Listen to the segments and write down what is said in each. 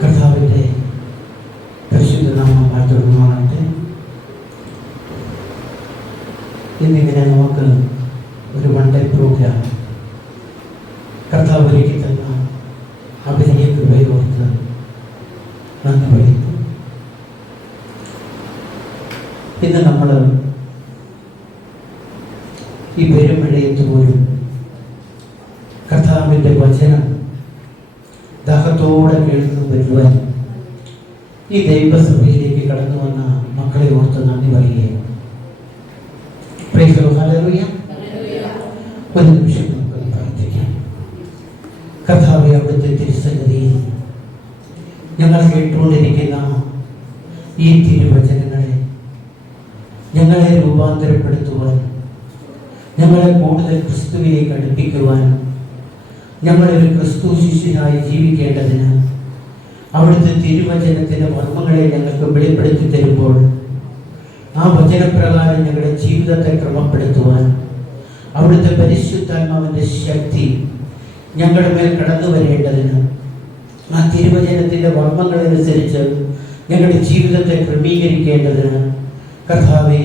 കർത്താവിൻ്റെ പരിശുദ്ധ നാമം വാഴ്ത്തപ്പെടുമാറാകട്ടെ. ഇന്നിങ്ങനെ നമുക്ക് ഒരു വൺ ഡേ പ്രോഗ്രാം കർത്താവ് ഒരുക്കി തന്ന അഭിനയ കൃപയോർത്ത് നന്ദി പറയുന്നു. ഇന്ന് നമ്മൾ ഈ പെരുമഴയത്ത് പോലും കർത്താവിൻ്റെ വചനം ദാഹത്തോടെ കേൾക്കുന്നു വരുവാൻ ഈ ദൈവസഭയിലേക്ക് കടന്നു വന്ന മക്കളെ ഓർത്ത് നന്ദി പറയുകയാണ്. ഒരു നിമിഷം നമുക്ക് പ്രാർത്ഥിക്കാം. കർത്താവേ, അവിടുത്തെ തിരുസന്നിധിയിൽ ഞങ്ങൾ കേട്ടുകൊണ്ടിരിക്കുന്ന ഈ തിരുവചനങ്ങളെ ഞങ്ങളെ രൂപാന്തരപ്പെടുത്തുവാൻ, ഞങ്ങളെ കൂടുതൽ ക്രിസ്തുവിലേക്ക് അടുപ്പിക്കുവാൻ, ഞങ്ങളൊരു ക്രിസ്തു ശിഷ്യനായി ജീവിക്കേണ്ടതിന് അവിടുത്തെ തിരുവചനത്തിൻ്റെ മർമ്മങ്ങളെ ഞങ്ങൾക്ക് വെളിപ്പെടുത്തി തരുമ്പോൾ ആ വചനപ്രകാരം ഞങ്ങളുടെ ജീവിതത്തെ ക്രമപ്പെടുത്തുവാൻ അവിടുത്തെ പരിശുദ്ധാത്മാവിൻ്റെ ശക്തി ഞങ്ങളുടെ മേൽ കടന്നു വരേണ്ടതിന് ആ തിരുവചനത്തിൻ്റെ മർമ്മങ്ങളനുസരിച്ച് ഞങ്ങളുടെ ജീവിതത്തെ ക്രമീകരിക്കേണ്ടതിന് കർത്താവെ,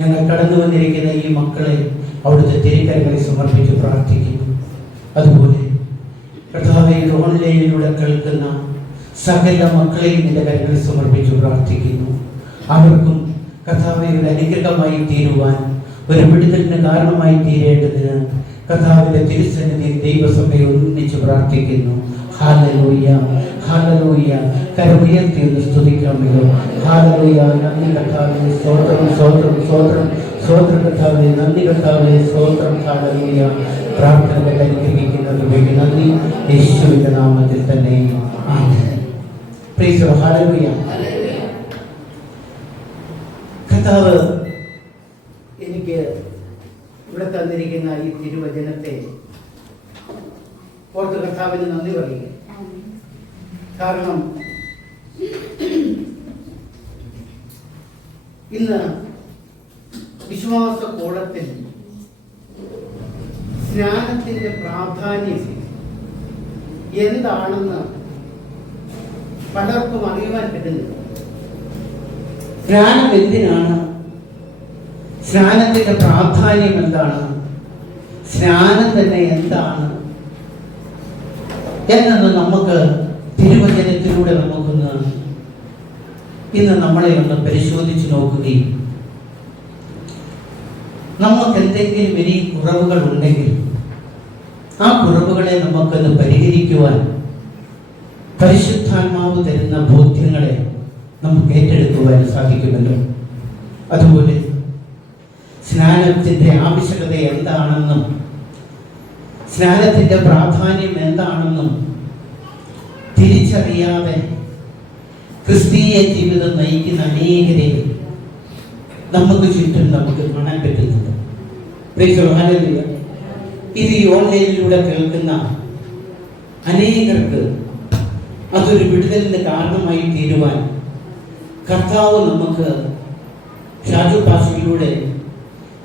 ഞങ്ങൾ കടന്നു വന്നിരിക്കുന്ന ഈ മക്കളെ അവിടുത്തെ തിരുക്കരങ്ങളിൽ സമർപ്പിച്ച് പ്രാർത്ഥിക്കുന്നു. അതുപോലെ കർത്താവെ, ഓൺലൈനിലൂടെ കേൾക്കുന്ന സകല മക്കളെയും നിന്റെ കരങ്ങളിൽ സമർപ്പിച്ച് പ്രാർത്ഥിക്കുന്നു. അവർക്കും കർത്താവെ ഒരു അനുഗ്രഹമായി തീരുവാൻ, ഒരു വിടുതലിന് കാരണമായി തീരേണ്ടതിന് കർത്താവിന്റെ തിരുസന്നിധിയിൽ ദൈവസഭയെ ഒന്നിച്ച് പ്രാർത്ഥിക്കുന്നു. Hallelujah, hallelujah. കരമുയർത്തി ഒന്ന് സ്തുതിക്കാമല്ലോ. ഹല്ലേലൂയ. നന്ദി കർത്താവേ, സ്തോത്രം, സ്തോത്രം, സ്തോത്രം, സ്തോത്രം കർത്താവേ, നന്ദി കർത്താവേ, സ്തോത്രം. ഹല്ലേലൂയ. പ്രാർത്ഥനകൾ അനുഗ്രഹിക്കുന്നതിലേക്ക് നന്ദി, യേശുവിന്റെ നാമത്തിൽ തന്നെ ആമേൻ. Praise the lord. ഹല്ലേലൂയ. കർത്താവ് എനിക്ക് ഇവിടെ തന്നിരിക്കുന്ന ഈ തിരുവചനത്തെ ഓർത്ത് കർത്താവിന് നന്ദി പറയുക. കാരണം ഇന്ന് വിശ്വാസ കോളത്തിൽ സ്നാനത്തിന്റെ പ്രാധാന്യം എന്താണെന്ന് പലർക്കും അറിയുവാൻ പറ്റുന്നില്ല. സ്നാനം എന്തിനാണ്? സ്നാനത്തിന്റെ പ്രാധാന്യം എന്താണ്? സ്നാനം തന്നെ എന്താണ് എന്നൊന്ന് നമുക്ക് തിരുവചനത്തിലൂടെ നമുക്കൊന്ന് ഇന്ന് നമ്മളെ ഒന്ന് പരിശോധിച്ച് നോക്കുകയും നമുക്ക് എന്തെങ്കിലും ഇനി കുറവുകൾ ഉണ്ടെങ്കിൽ ആ കുറവുകളെ നമുക്കൊന്ന് പരിഹരിക്കുവാൻ പരിശുദ്ധാത്മാവ് തരുന്ന ബോധ്യങ്ങളെ നമുക്ക് ഏറ്റെടുക്കുവാൻ സാധിക്കുമല്ലോ. അതുപോലെ സ്നാനത്തിൻ്റെ ആവശ്യകത എന്താണെന്നും സ്നാനത്തിൻ്റെ പ്രാധാന്യം എന്താണെന്നും തിരിച്ചറിയാതെ ക്രിസ്തീയ ജീവിതം നയിക്കുന്ന അനേകരെ നമുക്ക് ചുറ്റും നമുക്ക് കാണാൻ പറ്റുന്നുണ്ട്. ഇത് ഈ ഓൺലൈനിലൂടെ കേൾക്കുന്ന അനേകർക്ക് അതൊരു വിടുതലിന് കാരണമായി തീരുവാൻ കർത്താവ് നമുക്ക് ഷാജു പാസ്റ്ററിലൂടെ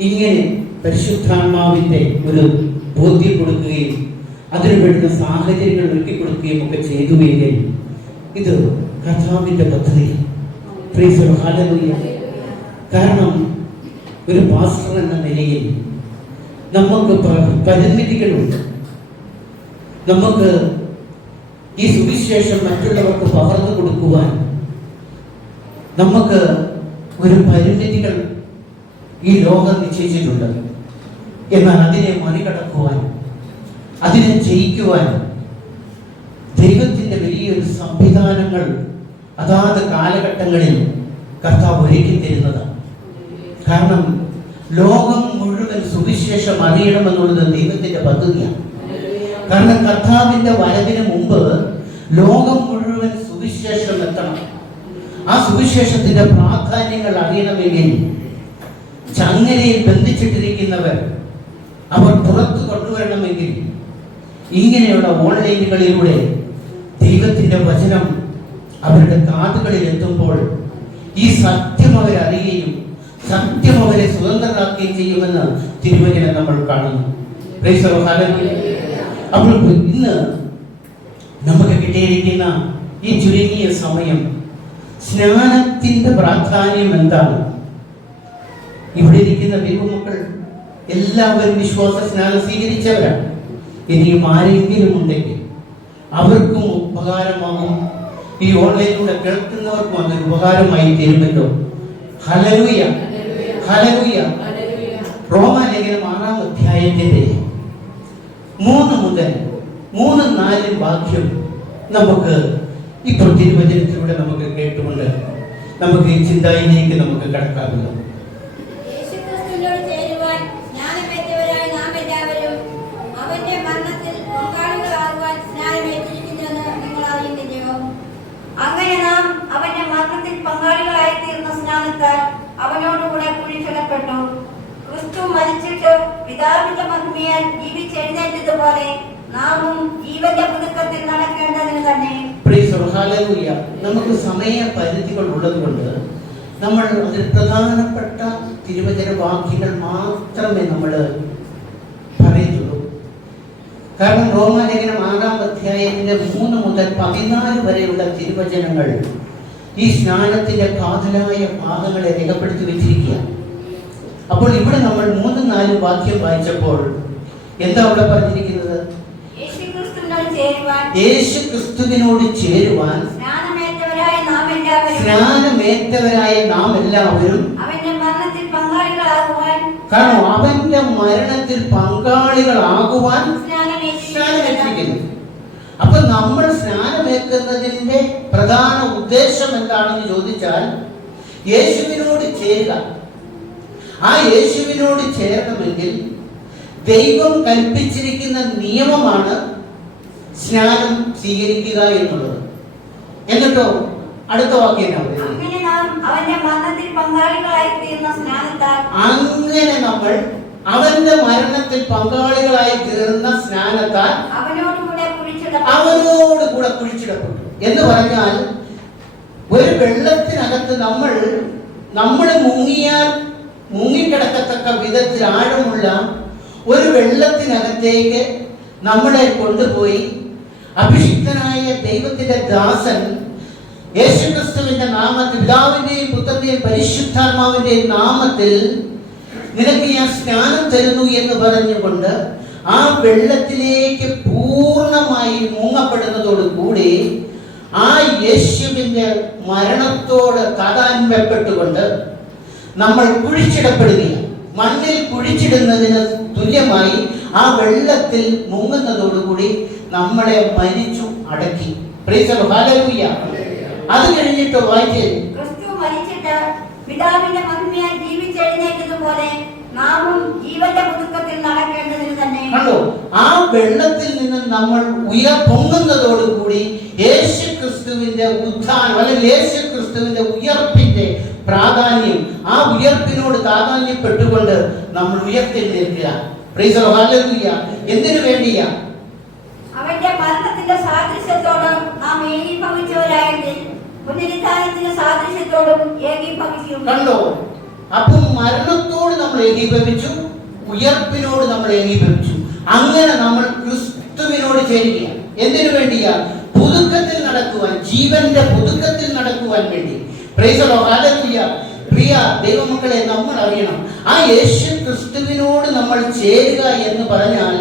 ഇങ്ങനെ പരിശുദ്ധാത്മാവിൻ്റെ ഒരു ബോധ്യം കൊടുക്കുകയും അതിനു വേണ്ടുന്ന സാഹചര്യങ്ങൾ ഒരുക്കി കൊടുക്കുകയും ഒക്കെ ചെയ്തുവെങ്കിൽ ഇത് കർത്താവിൻ്റെ പദ്ധതിയാണ്. Price the lord. ഹല്ലേലൂയ. കാരണം ഒരു പാസ്റ്റർ എന്ന നിലയിൽ നമുക്ക് പരിമിതികളുണ്ട്. നമുക്ക് ഈ സുവിശേഷം മറ്റുള്ളവർക്ക് പകർന്നു കൊടുക്കുവാൻ നമുക്ക് ഒരു പരിമിതികൾ ഈ ലോകം നിശ്ചയിച്ചിട്ടുണ്ട്. എന്നാൽ അതിനെ മറികടക്കുവാൻ, അതിനെ ജയിക്കുവാൻ ദൈവത്തിൻ്റെ വലിയൊരു സംവിധാനങ്ങൾ അതാത് കാലഘട്ടങ്ങളിൽ കർത്താവ് ഒരുക്കി തരുന്നതാണ്. കാരണം ലോകം മുഴുവൻ സുവിശേഷം അറിയണമെന്നുള്ളത് ദൈവത്തിൻ്റെ പദ്ധതിയാണ്. കാരണം കർത്താവിൻ്റെ വരവിന് മുമ്പ് ലോകം മുഴുവൻ സുവിശേഷം എത്തണം. ആ സുവിശേഷത്തിന്റെ പ്രാധാന്യങ്ങൾ അറിയണമെങ്കിൽ ചങ്ങലയിൽ ബന്ധിച്ചിട്ടിരിക്കുന്നവർ അവർ പുറത്തു കൊണ്ടുവരണമെങ്കിൽ ഇങ്ങനെയുള്ള ഓൺലൈനുകളിലൂടെ ദൈവത്തിന്റെ വചനം അവരുടെ കാതുകളിൽ എത്തുമ്പോൾ ഈ സത്യം അവരറിയുകയും സത്യം അവരെ സ്വതന്ത്രരാക്കുകയും ചെയ്യുമെന്ന് തിരുവചനം നമ്മൾ കാണുന്നു. അപ്പോൾ ഇന്ന് നമുക്ക് കിട്ടിയിരിക്കുന്ന ഈ ചുരുങ്ങിയ സമയം സ്നാനത്തിന്റെ പ്രാധാന്യം എന്താണ്? ഇവിടെ ഇരിക്കുന്ന ദൈവമക്കൾ എല്ലാവരും വിശ്വാസ സ്നാനം സ്വീകരിച്ചവരാണ്. ഇനിയും ആരെങ്കിലും ഉണ്ടെങ്കിൽ അവർക്കും ഉപകാരമാകും, ഈ ഓൺലൈനിലൂടെ കേൾക്കുന്നവർക്കും അതൊരു ഉപകാരമായി തീരുമല്ലോ. Hallelujah, hallelujah. റോമാലേഖനം 6-ാം അധ്യായത്തിന്റെ 3 മുതൽ 3-4 വാക്യം നമുക്ക് ഇപ്പോൾ തിരുവചനത്തിലൂടെ നമുക്ക് കേട്ടുകൊണ്ട് നമുക്ക് ഈ ചിന്തയിലേക്ക് നമുക്ക് കടക്കാമല്ലോ. അങ്ങനെ നാം അവന്റെ മരണത്തിൽ പങ്കാളികളായി തീർന്ന സ്നാനത്താൽ അവനോടുകൂടെ കുഴിച്ചിടപ്പെട്ടു. ക്രിസ്തു മരിച്ചിട്ട് പിതാവിന്റെ മഹിമയാൽ ജീവിച്ചെഴുന്നേറ്റതുപോലെ നാമും ജീവന്റെ പുതുക്കത്തിൽ നടക്കേണ്ടതിന് തന്നെ. നമുക്ക് സമയ പരിധികൾ ഉള്ളതുകൊണ്ട് നമ്മൾ അതിൽ പ്രധാനപ്പെട്ട തിരുവചന വാക്യങ്ങൾ മാത്രമേ നമ്മൾ പറയുന്നുള്ളൂ. കാരണം റോമാലേഖനം 6-ാം അധ്യായത്തിന്റെ 3 മുതൽ 14 വരെയുള്ള തിരുവചനങ്ങൾ ഈ സ്നാനത്തിന്റെ കാതലായ ഭാഗങ്ങളെ രേഖപ്പെടുത്തി വെച്ചിരിക്കുക. അപ്പോൾ ഇവിടെ നമ്മൾ 3-4 വാക്യം വായിച്ചപ്പോൾ എന്താ അവിടെ പറഞ്ഞിരിക്കുന്നത്? യേശു ക്രിസ്തുവിനോട് ചേരുവാൻ സ്നാനമേറ്റവരായ നാം എല്ലാവരും കാരണം അവന്റെ മരണത്തിൽ പങ്കാളികളാകുവാൻ സ്നാനമേറ്റിരിക്കുന്നു. അപ്പൊ നമ്മൾ സ്നാനമേൽക്കുന്നതിന്റെ പ്രധാന ഉദ്ദേശം എന്താണെന്ന് ചോദിച്ചാൽ യേശുവിനോട് ചേരുക. ആ യേശുവിനോട് ചേരണമെങ്കിൽ ദൈവം കൽപ്പിച്ചിരിക്കുന്ന നിയമമാണ് സ്നാനം സ്വീകരിക്കുക എന്നുള്ളത്. എന്നിട്ടോ അടുത്ത വാക്യം അങ്ങനെ നമ്മൾ അവന്റെ മരണത്തിൽ പങ്കാളികളായി തീർന്ന സ്നാനത്താൽ അവനോട് കൂടെ കുഴിച്ചിടപ്പെട്ടു എന്ന് പറഞ്ഞാൽ ഒരു വെള്ളത്തിനകത്ത് നമ്മൾ മുങ്ങിക്കിടക്കത്തക്ക വിധത്തിൽ ആഴമുള്ള ഒരു വെള്ളത്തിനകത്തേക്ക് നമ്മളെ കൊണ്ടുപോയി അഭിഷിക്തനായ ദൈവത്തിന്റെ ദാസൻ യേശുക്രിസ്തുവിന്റെ നാമത്തിൽ, പിതാവിന്റെയും പുത്രന്റെയും പരിശുദ്ധാത്മാവിന്റെയും നാമത്തിൽ നിനക്ക് ഞാൻ സ്നാനം തരുന്നു എന്ന് പറഞ്ഞുകൊണ്ട് ആ വെള്ളത്തിലേക്ക് പൂർണ്ണമായി മുങ്ങപ്പെടുന്നതോടുകൂടി ആ യേശുവിന്റെ മരണത്തോട് താതാത്മ്യപ്പെട്ടുകൊണ്ട് നമ്മൾ കുഴിച്ചിടപ്പെടുകയാണ്. മണ്ണിൽ കുഴിച്ചിടുന്നതിന് തുല്യമായി ആ വെള്ളത്തിൽ മുങ്ങുന്നതോടുകൂടി നമ്മളെ മരിച്ചു അടക്കി. ഹല്ലേലൂയ. അത് കഴിഞ്ഞിട്ട് വായിച്ചേ, ക്രിസ്തു മരിച്ചിട്ട് പിതാവിന്റെ മഹിമയാൽ ജീവിച്ചെഴുന്നേറ്റതുപോലെ നാമും ജീവന്റെ പുതുക്കത്തിൽ നടക്കേണ്ടതിന് തന്നെ. കണ്ടോ, ആ വെള്ളത്തിൽ നിന്ന് നമ്മൾ പൊങ്ങുന്നതോടുകൂടി യേശു ക്രിസ്തുവിന്റെ ഉത്ഥാനം അല്ലെങ്കിൽ യേശു ക്രിസ്തുവിന്റെ ഉയർപ്പിന്റെ പ്രാധാന്യം, ആ ഉയർപ്പിനോട് താതാന്യപ്പെട്ടുകൊണ്ട് നമ്മൾ ഉയർത്തെഴുന്നേൽക്കുക. Praise the lord. ഹല്ലേലൂയ. എന്തിനു വേണ്ടിയാ? അവന്റെ മരണത്തിന്റെ സാദൃശ്യത്തോട് നാം ഏകീഭവിച്ചവരായെങ്കിൽ പുനരുത്ഥാനത്തിന്റെ സാദൃശ്യത്തോടും ഏകീഭവിക്കും. കണ്ടോ, അപ്പം മരണത്തോട് നമ്മൾ ഏകീഭവിച്ചു, ഉയർപ്പിനോട് നമ്മൾ ഏകീഭവിച്ചു. അങ്ങനെ നമ്മൾ ക്രിസ്തുവിനോട് ചേരുകയാണ്. എന്തിനു വേണ്ടിയാ? പുതുക്കത്തിൽ നടക്കുവാൻ, ജീവന്റെ പുതുക്കത്തിൽ നടക്കുവാൻ വേണ്ടി. Price the lord. ഹല്ലേലൂയ. പ്രിയ ദൈവമക്കളെ, നമ്മൾ അറിയണം, ആ യേശു ക്രിസ്തുവിനോട് നമ്മൾ ചേരുക എന്ന് പറഞ്ഞാൽ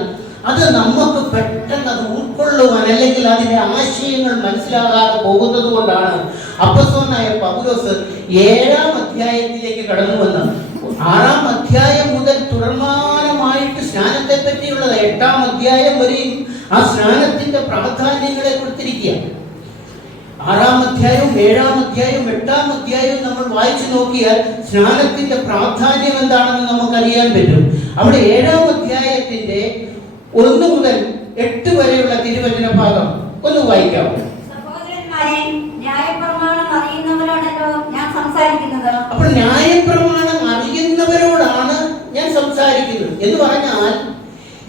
അത് നമുക്ക് പെട്ടെന്ന് അത് ഉൾക്കൊള്ളുവാൻ അല്ലെങ്കിൽ അതിന്റെ ആശയങ്ങൾ മനസ്സിലാകാതെ പോകുന്നത് കൊണ്ടാണ് അപ്പോസ്തലനായ പൗലോസ് 7-ാം അധ്യായത്തിലേക്ക് കടന്നു വന്ന് 6-ാം അധ്യായം മുതൽ തുടർമാനമായിട്ട് സ്നാനത്തെ പറ്റിയുള്ളത് 8-ാം അധ്യായം വരെയും ആ സ്നാനത്തിന്റെ പ്രാധാന്യങ്ങളെ കൊടുത്തിരിക്കുകയാണ്. 6-ാം അധ്യായവും 7-ാം അധ്യായവും 8-ാം അധ്യായവും നമ്മൾ വായിച്ചു നോക്കിയാൽ സ്നാനത്തിന്റെ പ്രാധാന്യം എന്താണെന്ന് നമുക്കറിയാൻ പറ്റും. അവിടെ 7-ാം അധ്യായത്തിന്റെ 1 മുതൽ 8 വരെയുള്ള തിരുവചന ഭാഗം ഒന്ന് വായിക്കാമോ? സഹോദരന്മാരെ, ന്യായപ്രമാണം അറിയുന്നവരോടല്ലോ ഞാൻ സംസാരിക്കുന്നത്. അപ്പോൾ ന്യായപ്രമാണം അറിയുന്നവരോടാണ് ഞാൻ സംസാരിക്കുന്നത് എന്ന് പറഞ്ഞാൽ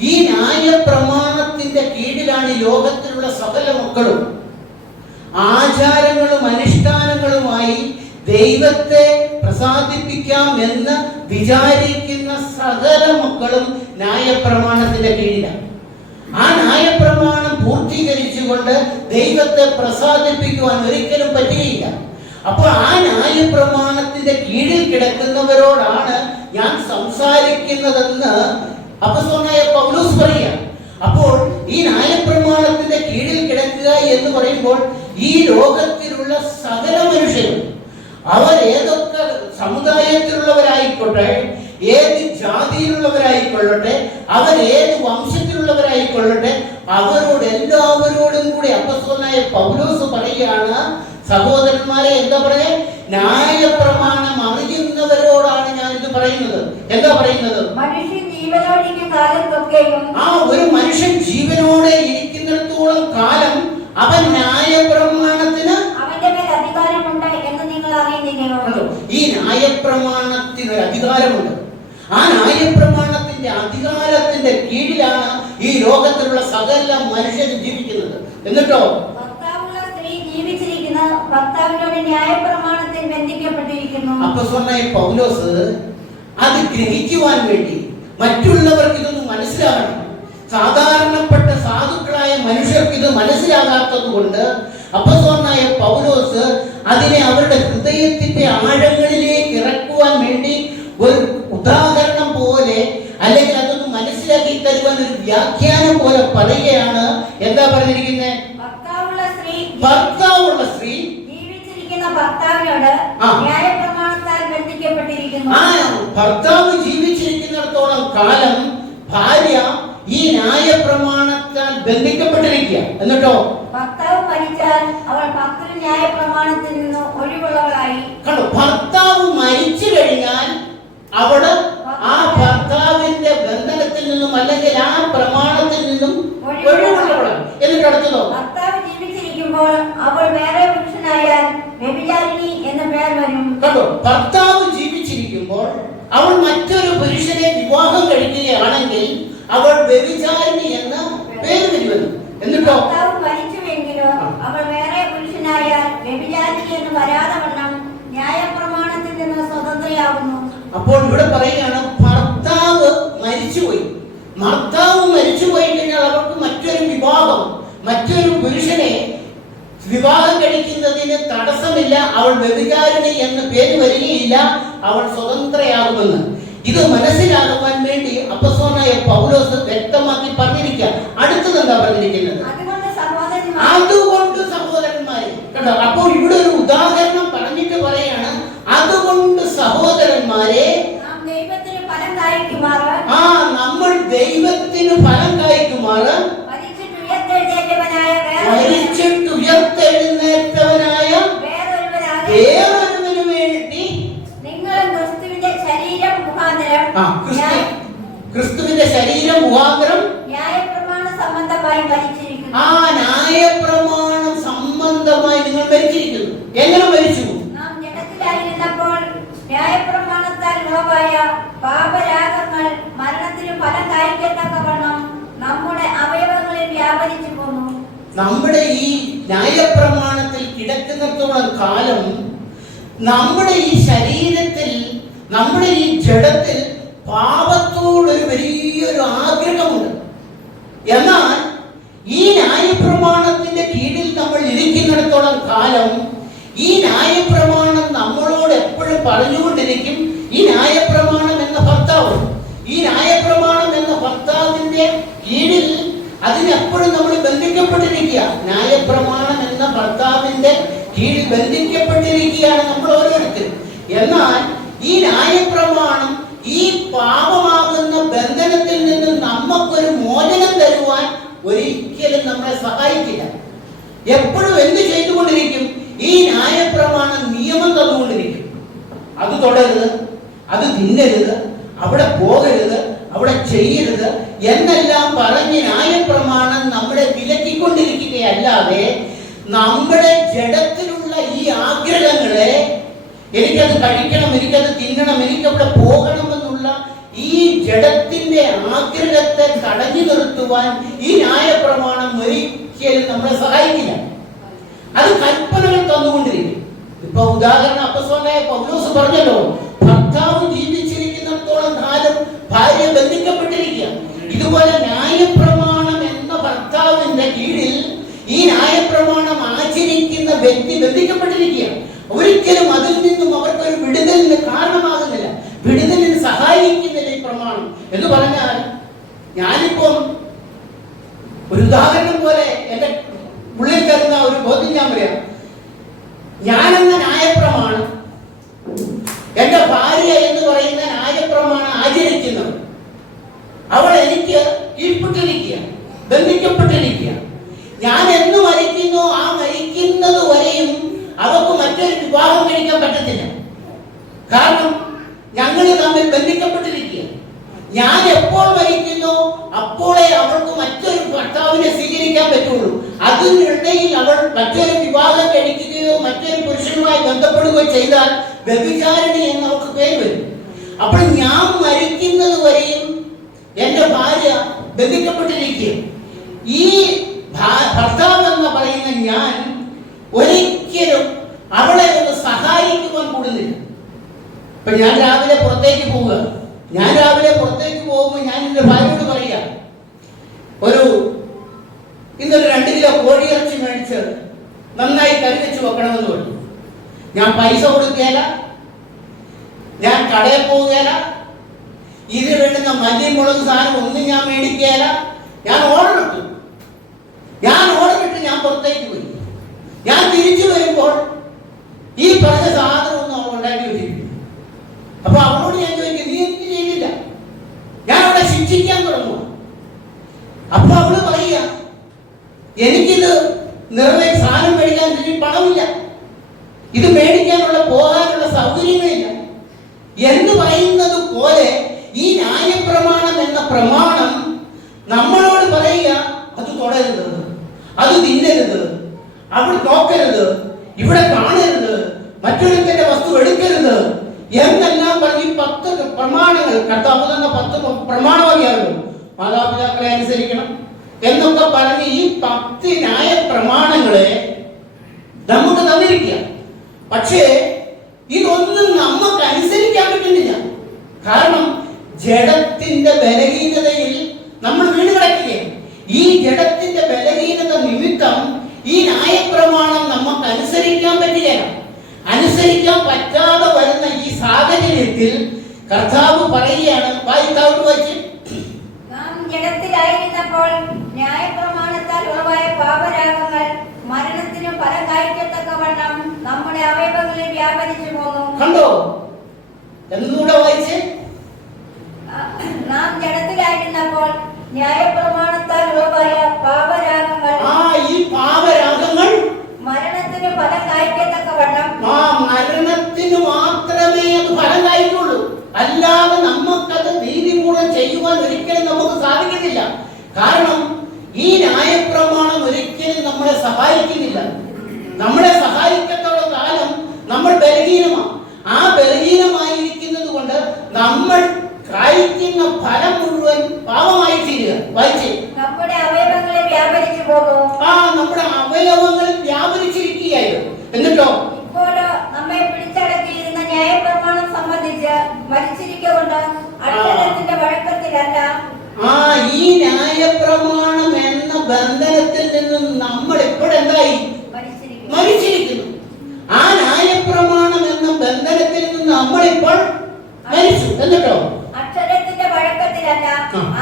ഈ ന്യായപ്രമാണത്തിന്റെ കീഴിലാണ് ഈ ലോകത്തിലുള്ള സകല മക്കളും ആചാരങ്ങളും അനുഷ്ഠാനങ്ങളുമായി ദൈവത്തെ പ്രസാദിപ്പിക്കാം എന്ന് വിചാരിക്കുന്ന സകല മക്കളും ന്യായപ്രമാണത്തിന്റെ കീഴിലാണ്. ആ ന്യായപ്രമാണം പൂർത്തീകരിച്ചുകൊണ്ട് ദൈവത്തെ പ്രസാദിപ്പിക്കുവാൻ ഒരിക്കലും പറ്റുകയില്ല. അപ്പോൾ ആ ന്യായപ്രമാണത്തിന്റെ കീഴിൽ കിടക്കുന്നവരോടാണ് ഞാൻ സംസാരിക്കുന്നതെന്ന് അപ്പോസ്തലനായ പൗലോസ് പറയുക. അപ്പോൾ ഈ ന്യായപ്രമാണത്തിന്റെ കീഴിൽ കിടക്കുക എന്ന് പറയുമ്പോൾ ഈ ലോകത്തിലുള്ള സകല മനുഷ്യരും, അവർ ഏതൊക്കെ സമുദായത്തിലുള്ളവരായിക്കോട്ടെ, ഏത് ജാതിയിലുള്ളവരായിക്കൊള്ളട്ടെ, അവർ ഏത് വംശത്തിലുള്ളവരായിക്കൊള്ളട്ടെ, അവരോട് എല്ലാവരോടും കൂടി അപ്പോസ്തലനായ പൗലോസ് പറയുകയാണ്, സഹോദരന്മാരെ, എന്താ പറയാ, ന്യായപ്രമാണം അറിയുന്നവരോടാണ് ഞാൻ ഇത് പറയുന്നത്. എന്താ പറയുന്നത്? മനുഷ്യൻ ജീവനോടിരിക്കുന്ന കാലത്തൊക്കെയും, ഒരു മനുഷ്യൻ ജീവനോടെ ഇരിക്കുന്നിടത്തോളം കാലം അവൻ ന്യായപ്രമാണത്തിന് അവന്റെ മേൽ അധികാരമുണ്ട് എന്ന് നിങ്ങൾ അറിയുന്നില്ലയോ? ഈ ന്യായപ്രമാണത്തിന് ഒരു അധികാരമുണ്ട്. ആ ന്യായപ്രമാണത്തിന്റെ അധികാരത്തിന്റെ കീഴിലാണ് ഈ ലോകത്തിലുള്ള സകല മനുഷ്യരും ജീവിക്കുന്നത്. എന്നിട്ടോ ഭർത്താവുള്ള സ്ത്രീ ജീവിച്ചിരിക്കുന്ന ഭർത്താവിനോട് ന്യായപ്രമാണത്തിൽ ബന്ധിക്കപ്പെട്ടിരിക്കുന്നു. അപ്പോസ്തലനായ പൗലോസ് അത് ഗ്രഹിക്കുവാൻ വേണ്ടി, മറ്റുള്ളവർക്ക് ഇതൊന്നും മനസ്സിലാകണം, സാധാരണപ്പെട്ട സാധുക്കളായ മനുഷ്യർക്ക് ഇത് മനസ്സിലാകാത്തത് കൊണ്ട് അപ്പോസ്തലനായ പൗലോസ് അതിനെ അവരുടെ ഹൃദയത്തിന്റെ ആഴങ്ങളിലേക്ക് ഇറക്കുവാൻ വേണ്ടി ഒരു ഉദാഹരണം പോലെ, അല്ലെങ്കിൽ അതൊന്ന് മനസ്സിലാക്കി തരുവാൻ ഒരു വ്യാഖ്യാനം പോലെ പറയുകയാണ്. എന്താ പറഞ്ഞിരിക്കുന്നത്? ഭർത്താവുള്ള സ്ത്രീ ജീവിച്ചിരിക്കുന്ന ഭർത്താവിനോട് ന്യായപ്രമാണത്താൽ ബന്ധിക്കപ്പെട്ടിരിക്കുന്നു. ഭർത്താവ് ജീവിച്ചിരിക്കുന്നിടത്തോളം കാലം ഭാര്യ ഈ ന്യായപ്രമാണത്താൽ ബന്ധിക്കപ്പെട്ടിരിക്കുക. എന്നിട്ടോ ഭർത്താവ് മരിച്ചാൽ അവൾ ഭർത്തൃ ന്യായപ്രമാണത്തിൽ നിന്ന് ഒഴിവുള്ളവളായി. കണ്ടോ, ഭർത്താവ് മരിച്ചു കഴിഞ്ഞാൽ അവള് ആ ഭർത്താവിന്റെ ബന്ധനത്തിൽ നിന്നും അല്ലെങ്കിൽ ആ പ്രമാണത്തിൽ നിന്നും ഒഴിവുള്ളവളാണ്. എന്നിട്ട് അടുത്തതോ, ഭർത്താവ് ജീവിച്ചിരിക്കുമ്പോൾ അവൾ വേറെ പുരുഷനായാൽ വ്യഭിചാരിണി എന്ന പേർ വരും. കണ്ടോ, ഭർത്താവ് ജീവിച്ചിരിക്കുമ്പോൾ അവൾ മറ്റൊരു പുരുഷനെ വിവാഹം കഴിക്കുകയാണെങ്കിൽ അവൾ വ്യഭിചാരിണി എന്ന പേര് വരുന്നു. എന്നിട്ടോ ഭർത്താവ് മരിച്ചുവെങ്കിലോ അവൾ വേറെ പുരുഷനായാൽ വ്യഭിചാരിണി എന്ന് വരാതെ വണ്ണം ന്യായപ്രമാണത്തിൽ നിന്ന് സ്വതന്ത്രയാകുന്നു. അപ്പോൾ ഇവിടെ പറയുകയാണ്, ഭർത്താവ് മരിച്ചുപോയി. ഭർത്താവ് മരിച്ചുപോയി കഴിഞ്ഞാൽ അവർക്ക് മറ്റൊരു വിവാഹം, മറ്റൊരു പുരുഷനെ വിവാഹം കഴിക്കുന്നതിന് തടസ്സമില്ല. അവൾ വ്യഭിചാരിണി എന്ന് പേര് വരികയില്ല, അവൾ സ്വതന്ത്രയാകുമെന്ന്. ഇത് മനസ്സിലാകുവാൻ വേണ്ടി അപ്പോസ്തലനായ പൗലോസ് വ്യക്തമാക്കി പറഞ്ഞിരിക്കുക. അടുത്തത് എന്താ പറഞ്ഞിരിക്കുന്നത്? അതുകൊണ്ട് സഹോദരന്മാരെ, കണ്ടോ, അപ്പോൾ ഇവിടെ ഒരു ഉദാഹരണം പറഞ്ഞിട്ട് പറയാണ്, അതുകൊണ്ട് സഹോദരന്മാരെ നമ്മൾ ദൈവത്തിന് ഫലം കായ്ക്കുമാറ് മരിച്ചിട്ടുയർത്തെഴുന്നേറ്റവനായ വേറൊരുവന് വേണ്ടി ക്രിസ്തുവിന്റെ ശരീരം മുഖാന്തരം ന്യായപ്രമാണം സംബന്ധമായി മരിച്ചിരിക്കുന്നു. ആ ന്യായപ്രമാണം സംബന്ധമായി നിങ്ങൾ മരിച്ചിരിക്കുന്നു. എങ്ങനെ മരിച്ചു? നാം ജഡത്തിലായിരുന്നപ്പോൾ ന്യായപ്രമാണത്താൽ ഉളവായ പാപരാഗങ്ങൾ മരണത്തിന് ഫലം കായ്ക്കത്തക്കവണ്ണം നമ്മുടെ അവയവങ്ങളിൽ വ്യാപരിച്ചു പോന്നു. നമ്മുടെ ഈ ന്യായപ്രമാണത്തിൽ കിടക്കുന്നിടത്തോളം കാലം നമ്മുടെ ഈ ശരീരത്തിൽ, നമ്മുടെ ഈ ജഡത്തിൽ പാപത്തോടൊരു വലിയൊരു ആഗ്രഹമുണ്ട്. എന്നാൽ ഈ ന്യായപ്രമാണത്തിന്റെ കീഴിൽ നമ്മൾ ഇരിക്കുന്നിടത്തോളം കാലം ഈ ന്യായപ്രമാണം നമ്മളോട് എപ്പോഴും പറഞ്ഞുകൊണ്ടിരിക്കും, ഈ ന്യായപ്രമാണം എന്ന ഭർത്താവ്, ഈ ന്യായപ്രമാണം എന്ന ഭർത്താവിന്റെ കീഴിൽ അതിനെപ്പോഴും നമ്മൾ ബന്ധിക്കപ്പെട്ടിരിക്കുക. ന്യായപ്രമാണം എന്ന ഭർത്താവിന്റെ കീഴിൽ ബന്ധിക്കപ്പെട്ടിരിക്കുകയാണ് നമ്മൾ ഓരോരുത്തരും. എന്നാൽ ഈ ന്യായപ്രമാണം ഈ പാപമാകുന്ന ബന്ധനത്തിൽ നിന്ന് നമുക്കൊരു മോചനം തരുവാൻ ഒരിക്കലും നമ്മളെ സഹായിക്കില്ല. എപ്പോഴും എന്ത് ചെയ്തുകൊണ്ടിരിക്കും? ഈ ന്യായപ്രമാണം നിയമം തന്നുകൊണ്ടിരിക്കും. അത് തൊടരുത്, അത് തിന്നരുത്, അവിടെ പോകരുത്, അവിടെ ചെയ്യരുത് എന്നെല്ലാം പറഞ്ഞ് ന്യായപ്രമാണം നമ്മളെ വിലക്കിക്കൊണ്ടിരിക്കുകയല്ലാതെ നമ്മുടെ ജഡത്തിലുള്ള ഈ ആഗ്രഹങ്ങളെ, എനിക്കത് കഴിക്കണം, എനിക്കത് തിന്നണം, എനിക്കവിടെ പോകണമെന്നുള്ള ഈ ജഡത്തിന്റെ ആഗ്രഹത്തെ തടഞ്ഞു നിർത്തുവാൻ ഈ ന്യായപ്രമാണം ഒരിക്കലും നമ്മളെ സഹായിക്കില്ല. അത് കൽപ്പനകൾ തന്നുകൊണ്ടിരിക്കും. ഇപ്പൊ ഉദാഹരണം അപ്പോസ്തലനായ പൗലോസ് പറഞ്ഞല്ലോ, ഭർത്താവ് ജീവിച്ചിരിക്കുന്നിടത്തോളം കാലം ഭാര്യ ബന്ധിക്കപ്പെട്ടിരിക്കുക. ഇതുപോലെ ന്യായപ്രമാണം എന്ന ഭർത്താവിന്റെ കീഴിൽ ഈ ന്യായപ്രമാണം ആചരിക്കുന്ന വ്യക്തി ബന്ധിക്കപ്പെട്ടിരിക്കുകയാണ്. ഒരിക്കലും അതിൽ നിന്നും അവർക്കൊരു വിടുതലിന് കാരണമാകുന്നില്ല, വിടുതലിന് സഹായിക്കുന്നില്ല ഈ പ്രമാണം. എന്ന് പറഞ്ഞാൽ ഞാനിപ്പം ഒരു ഉദാഹരണം പോലെ എന്റെ ഉള്ളിൽ കരുന്ന ഒരു ബോധ്യം ഞാൻ പറയാം. ഞാനെന്ന ന്യായപ്രമാണം, എന്റെ ഭാര്യ എന്ന് പറയുന്ന ന്യായപ്രമാണം ആചരിക്കുന്നവർ, അവൾ എനിക്ക് കീഴ്പ്പെട്ടിരിക്കുക, ബന്ധിക്കപ്പെട്ടിരിക്കുക. ഞാൻ എന്ന് മരിക്കുന്നു ആ മരിക്കുന്നത് വരെയും അവർക്ക് മറ്റൊരു വിവാഹം കഴിക്കാൻ പറ്റത്തില്ല. കാരണം ഞങ്ങൾ തമ്മിൽ ബന്ധിക്കപ്പെട്ടിരിക്കുക. ഞാൻ എപ്പോൾ മരിക്കുന്നു അപ്പോഴേ അവൾക്ക് മറ്റൊരു ഭർത്താവിനെ സ്വീകരിക്കാൻ പറ്റുള്ളൂ. അതിനിടയിൽ അവൾ മറ്റൊരു വിവാഹം കഴിക്കുകയോ മറ്റൊരു പുരുഷനുമായി ബന്ധപ്പെടുകയോ ചെയ്താൽ വ്യഭിചാരിണി എന്ന് അവൾക്ക് പേര് വരും. അപ്പോൾ ഞാൻ മരിക്കുന്നത് വരെയും എന്റെ ഭാര്യ ബന്ധിക്കപ്പെട്ടിരിക്കുക. ഈ ഭർത്താവ് എന്ന് പറയുന്ന ഞാൻ ഒരിക്കലും അവളെ ഒന്ന് സഹായിക്കുവാൻ കൂടുന്നില്ല. ഇപ്പൊ ഞാൻ രാവിലെ പുറത്തേക്ക് പോകുമ്പോൾ ഞാൻ എന്റെ ഭാര്യയോട് പറയുക, ഇന്നൊരു 2 കിലോ കോഴിയിറച്ചി മേടിച്ച് നന്നായി കറി വെച്ച് വെക്കണമെന്ന് പറഞ്ഞു. ഞാൻ പൈസ കൊടുക്കുകയില്ല, ഞാൻ കടയിൽ പോവുകയില്ല, ഇതിന് വേണ്ടുന്ന മല്ലിയും മുളകും സാധനം ഒന്നും ഞാൻ മേടിക്കുകയില്ല. ഞാൻ ഓർഡർ ഇട്ടു ഞാൻ പുറത്തേക്ക് പോയി. ഞാൻ തിരിച്ചു വരുമ്പോൾ ഈ പറഞ്ഞ സാധനം ഒന്നും അവൾ ഉണ്ടാക്കി വെച്ചിരിക്കുന്നു. അപ്പൊ അവളോട് ഞാൻ ചോദിക്കും, നീ എന്ത് ചെയ്തില്ല? ഞാൻ അവളെ ശിക്ഷിക്കാൻ തുടങ്ങുക. അപ്പൊ അവള് പറയുക, എനിക്കിത് സാധനം മേടിക്കാൻ പണമില്ല, ഇത് മേടിക്കാനുള്ള പോകാനുള്ള സൗകര്യങ്ങളില്ല എന്ന് പറയുന്നത് പോലെ ഈ ന്യായപ്രമാണം എന്ന പ്രമാണം നമ്മളോട് പറയുക, അത് തൊടരുത്, അത് തിന്നരുത്, അവിടെ നോക്കരുത്, ഇവിടെ കാണരുത്, മറ്റൊരുത്തന്റെ വസ്തു എടുക്കരുത് എന്നെല്ലാം പറഞ്ഞ് 10 പ്രമാണങ്ങൾ കർത്താവ് തന്ന 10 പ്രമാണമറിയാമല്ലോ. മാതാപിതാക്കളെ അനുസരിക്കണം എന്നൊക്കെ പറഞ്ഞ് ഈ 10 ന്യായ പ്രമാണങ്ങളെ നമുക്ക് തന്നിരിക്കുക. പക്ഷേ ഇതൊന്നും നമുക്ക് അനുസരിക്കാൻ പറ്റുന്നില്ല. കാരണം ജഡത്തിന്റെ ബലഹീനതയിൽ നമ്മൾ വീണ് കിടക്കുകയാണ്. ഈ ജഡത്തിന്റെ ബലഹീനത നിമിത്തം ഈ ന്യായപ്രമാണം നമുക്ക് അനുസരിക്കാൻ പറ്റുകയാണ്. അനുസരിക്കാൻ പറ്റാതെ വരുന്ന ഈ സാഹചര്യത്തിൽ കർത്താവ് പറയുകയാണ്, വായിച്ച് നാം ജഡത്തിലായിരുന്നപ്പോൾ ന്യായപ്രമാണത്താൽ ഉളവായ പാപരാഗങ്ങൾ മരണത്തിനും ഫലം കായ്ക്കത്തക്കവണ്ണം നമ്മുടെ അവയവങ്ങളിൽ വ്യാപരിച്ചു പോന്നു. കണ്ടോ? എന്നൂടെ വായിച്ച്. നാം ജഡത്തിലായിരുന്നപ്പോൾ ന്യായപ്രമാണത്താൽ ഉളവായ പാപരാഗങ്ങൾ, ഈ പാപരാഗങ്ങൾ മരണത്തിന് ഫലം കായ്ക്കത്തക്കവണ്ണം, മരണത്തിന് മാത്രമേ അത് ഫലം കായ്ക്കുള്ളൂ. അല്ലാതെ നമുക്കത് നീതിപൂർവ്വം ചെയ്യുവാൻ ഒരിക്കലും നമുക്ക് സാധിക്കുന്നില്ല. കാരണം ഈ ന്യായപ്രമാണം ഒരിക്കലും നമ്മളെ സഹായിക്കുന്നില്ല. നമ്മളെ സഹായിക്കത്തോളം കാലം നമ്മൾ ബലഹീനമാണ്. ആ ബലഹീനമായിരിക്കുന്നത് കൊണ്ട് നമ്മൾ കായ്ക്കുന്ന ഫലം മുഴുവൻ പാപമായി തീരുക. വായിച്ചേ. നമ്മുടെ അവയവങ്ങളിൽ വ്യാപരിച്ചു പോകും. നമ്മുടെ അവയവങ്ങളിൽ വ്യാപരിച്ചിരിക്കുകയായിരുന്നു. എന്നിട്ടോ ഇപ്പോഴോ നമ്മെ പിടിച്ചടക്കിയിരുന്ന ന്യായപ്രമാണം സംബന്ധിച്ച് മരിച്ചിരിക്കൊണ്ട് അക്ഷരത്തിന്റെ വഴക്കത്തിലല്ല, ഈ ന്യായപ്രമാണം എന്ന ബന്ധനത്തിൽ നിന്നും നമ്മൾ എപ്പോഴെന്തായി മരിച്ചിരിക്കുന്നു. ആ ന്യായപ്രമാണം എന്ന ബന്ധനത്തിൽ നിന്ന് നമ്മളിപ്പോൾ മരിച്ചു. എന്നിട്ടോ അക്ഷരത്തിന്റെ വഴക്കത്തിലല്ല,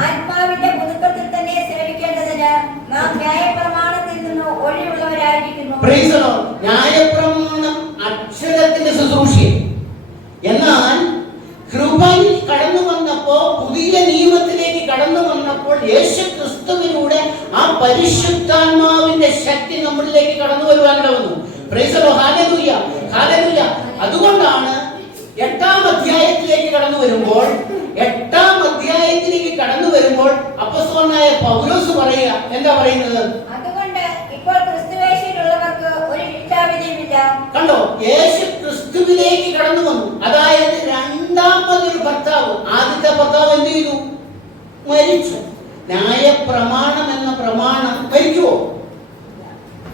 ആത്മാവിന്റെ പുതുക്കത്തിൽ തന്നെ സേവിക്കേണ്ടതിന് നാം ന്യായപ്രമാണത്തിൽ നിന്ന് ഒഴിവുള്ളവരായിരിക്കുന്നു. ന്യായപ്രമാണം അക്ഷരത്തിന്റെ ശുശ്രൂഷ. എന്നാൽ കൃപയിൽ കടന്നു വന്നപ്പോ, പുതിയ നിയമത്തിലേക്ക് കടന്നു വന്നപ്പോൾ യേശു ക്രിസ്തുവിലൂടെ ആ പരിശുദ്ധാത്മാവിന്റെ ശക്തി നമ്മളിലേക്ക് കടന്നു വരുവാനിട വന്നു. Hallelujah, hallelujah. അതുകൊണ്ടാണ് 8-ാം അധ്യായത്തിലേക്ക് കടന്നു വരുമ്പോൾ അപ്പോസ്തലനായ പൗലോസ് പറയുക, എന്താ പറയുന്നത്? അതുകൊണ്ട് ഇപ്പോൾ ക്രിസ്തുയേശുവിലുള്ളവർക്ക് ഒരു ശിക്ഷാവിധിയുമില്ല. കണ്ടോ? യേശു ക്രിസ്തുവിലേക്ക് കടന്നു വന്നു. അതായത് 2ാമതൊരു ഭർത്താവ്. ആദ്യത്തെ ഭർത്താവ് എന്ത് ചെയ്തു? മരിച്ചു. ന്യായപ്രമാണം എന്ന പ്രമാണം മരിക്കുവോ?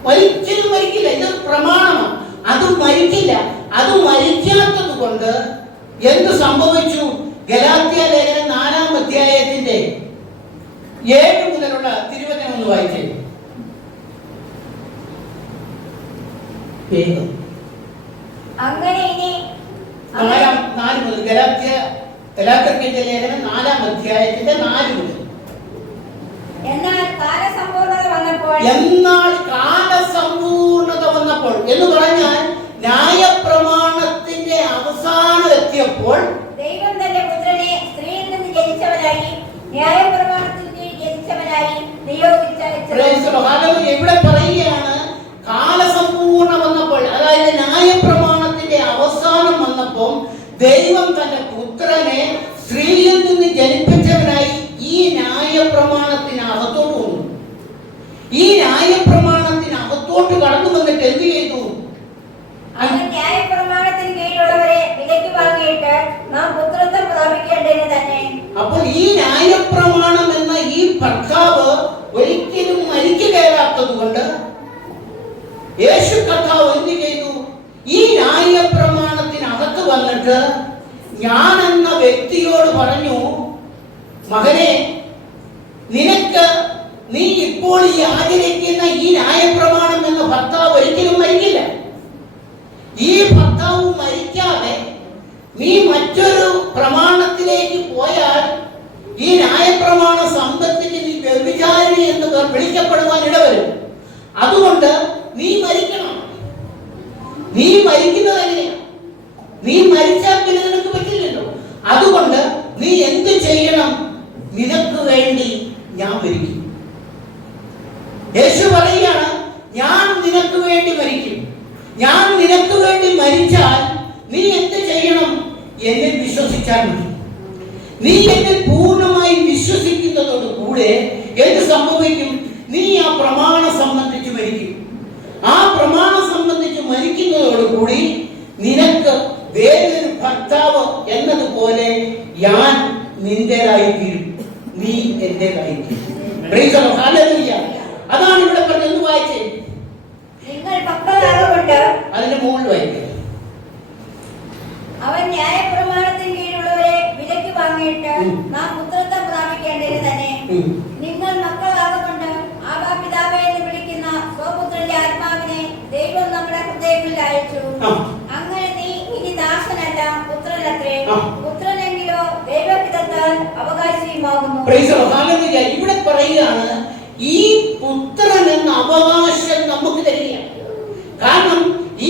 ഒരിക്കലും മരിക്കില്ല. ഇത് പ്രമാണമാണ്. അത് മരിക്കില്ല. അത് മരിക്കാത്തത് കൊണ്ട് എന്ത് സംഭവിച്ചു? ഗലാത്യ ലേഖനം 4-ാം അധ്യായത്തിന്റെ 7 മുതലുള്ള തിരുവചനം ഒന്ന് വായിച്ചേ. വേഗം. അങ്ങനെ ഇനി 4 മുതൽ ഗലാത്യർക്കെഴുതിയ ലേഖനം 4-ാം അധ്യായത്തിന്റെ 4 മുതൽ. എന്നാൽ കാലസമ്പൂർണത വന്നപ്പോൾ എന്ന് പറഞ്ഞാൽ ന്യായപ്രമാണത്തിന്റെ അവസാനം എത്തിയപ്പോൾ ദൈവം തന്റെ പുത്രനെ സ്ത്രീയിൽ നിന്ന് ജനിച്ചവനായി ന്യായപ്രമാണത്തിൽ കീഴിൽ ജനിച്ചവനായി നിയോഗിച്ചു. ഇവിടെ പറയുകയാണ് കാലസമ്പൂർണ്ണ വന്നപ്പോൾ, അതായത് ന്യായപ്രമാണത്തിന്റെ അവസാനം വന്നപ്പോൾ ദൈവം തന്റെ പുത്രനെ സ്ത്രീയിൽ നിന്ന് ജനിപ്പിച്ചവനായി ഈ ന്യായപ്രമാണത്തിനകത്തോട്ട് വന്നു. ഈ ന്യായപ്രമാണത്തിനകത്തോട്ട് കടന്നു വന്നിട്ട് എന്ത് ചെയ്തു? ന്യായപ്രമാണത്തിന് കീഴിലുള്ളവരെ വിലയ്ക്ക് വാങ്ങിയിട്ട് നാം പുത്രത്വം പ്രാപിക്കേണ്ടതിന് തന്നെ. അപ്പോൾ ഈ ന്യായപ്രമാണം എന്ന ഈ ഭർത്താവ് ഒരിക്കലും മരിക്കുകയില്ലാത്തത് കൊണ്ട് യേശു കർത്താവ് എന്ത് ചെയ്തു? ഈ ന്യായപ്രമാണത്തിനകത്ത് വന്നിട്ട് ഞാൻ എന്ന വ്യക്തിയോട് പറഞ്ഞു, മകനെ, നീ ഇപ്പോൾ ഈ ആചരിക്കുന്ന ഈ ന്യായപ്രമാണം എന്ന ഭർത്താവ് ഒരിക്കലും മരിക്കില്ല. ഈ ഭർത്താവ് മരിക്കാതെ നീ മറ്റൊരു പ്രമാണത്തിലേക്ക് പോയാൽ ഈ ന്യായപ്രമാണ സമ്പത്തിന് നീ വ്യഭിചാരിണി എന്ന് വിളിക്കപ്പെടുവാൻ ഇടവരും. അതുകൊണ്ട് നീ മരിക്കണം. നീ മരിക്കുന്നത് എങ്ങനെയാണ്? നീ മരിച്ചാൽ പിന്നെ നിനക്ക് പറ്റില്ലല്ലോ. അതുകൊണ്ട് നീ എന്ത് ചെയ്യണം? നിനക്ക് വേണ്ടി ഞാൻ മരിക്കും. യേശു പറയുകയാണ്, ഞാൻ നിനക്ക് വേണ്ടി മരിക്കും. ഞാൻ നിനക്ക് വേണ്ടി മരിച്ചാൽ നീ എന്ത് ചെയ്യണം? എന്നിൽ വിശ്വസിച്ചാൽ മതി. നീ എന്നിൽ പൂർണ്ണമായി വിശ്വസിക്കുന്നതോട് കൂടെ എന്ത് സംഭവിക്കും? നീ ആ പ്രമാണം സംബന്ധിച്ച് മരിക്കും. ആ പ്രമാണം സംബന്ധിച്ച് മരിക്കുന്നതോടുകൂടി നിനക്ക് വേറൊരു ഭർത്താവ് എന്നതുപോലെ ഞാൻ നിന്റേതായിത്തീരും, നീ എന്റേതായിത്തീരും. അതാണ് ഇവിടെ പറഞ്ഞത്. വായിച്ചേ, നിങ്ങൾ മക്കളാകൊണ്ട് അതിന്റെ മുകളിൽ വായിക്കുക. അവൻ ന്യായപ്രമാണത്തിന് കീഴിലുള്ളവരെ വിലയ്ക്ക് വാങ്ങിയിട്ട് നാം പുത്രത്വം പ്രാപിക്കേണ്ടതിന് തന്നെ. നിങ്ങൾ മക്കളാകൊണ്ട് ആബാ പിതാവേ എന്ന് വിളിക്കുന്ന സ്വപുത്രന്റെ ആത്മാവിനെ ദൈവം നമ്മുടെ ഹൃദയങ്ങളിൽ അയച്ചു. അങ്ങനെ നീ ഇനി ദാസനല്ല, പുത്രനത്രേ. പുത്രനെങ്കിലോ ദൈവഹിതത്താൽ അവകാശിയുമാകുന്നു. ഇവിടെ പറയുകയാണ്, ഈ പുത്രൻ എന്ന അവകാശം നമുക്ക് തരികയാണ്. കാരണം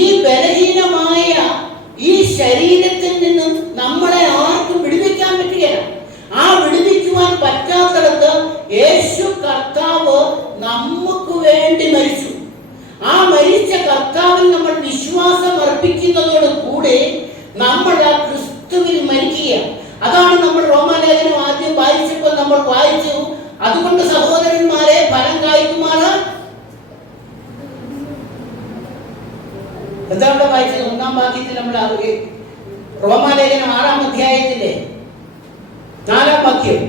ഈ ബലഹീനമായ ഈ ശരീരത്തിൽ നിന്നും നമ്മളെ ആർക്കും വിടുവിക്കാൻ പറ്റുകയില്ല. ആ വിടുവിക്കുവാൻ പറ്റാത്തിടത്ത് യേശു കർത്താവ് നമുക്ക് വേണ്ടി മരിച്ചു. ആ മരിച്ച കർത്താവിൽ നമ്മൾ വിശ്വാസം അർപ്പിക്കുന്നതോട് കൂടെ നമ്മൾ ആ ക്രിസ്തുവിൽ മരിക്കുക. അതാണ് നമ്മൾ റോമാലേഖനം ആദ്യം വായിച്ചപ്പോൾ നമ്മൾ വായിച്ചു. അതുകൊണ്ട് സഹോദരന്മാരെ, ഫലം കായ്ക്കുമാറ് എന്താണ് വായിച്ചത്? 1-ാം വാക്യത്തിൽ നമ്മൾ റോമാലേഖനം 6-ാം അധ്യായത്തിലെ 4-ാം വാക്യം.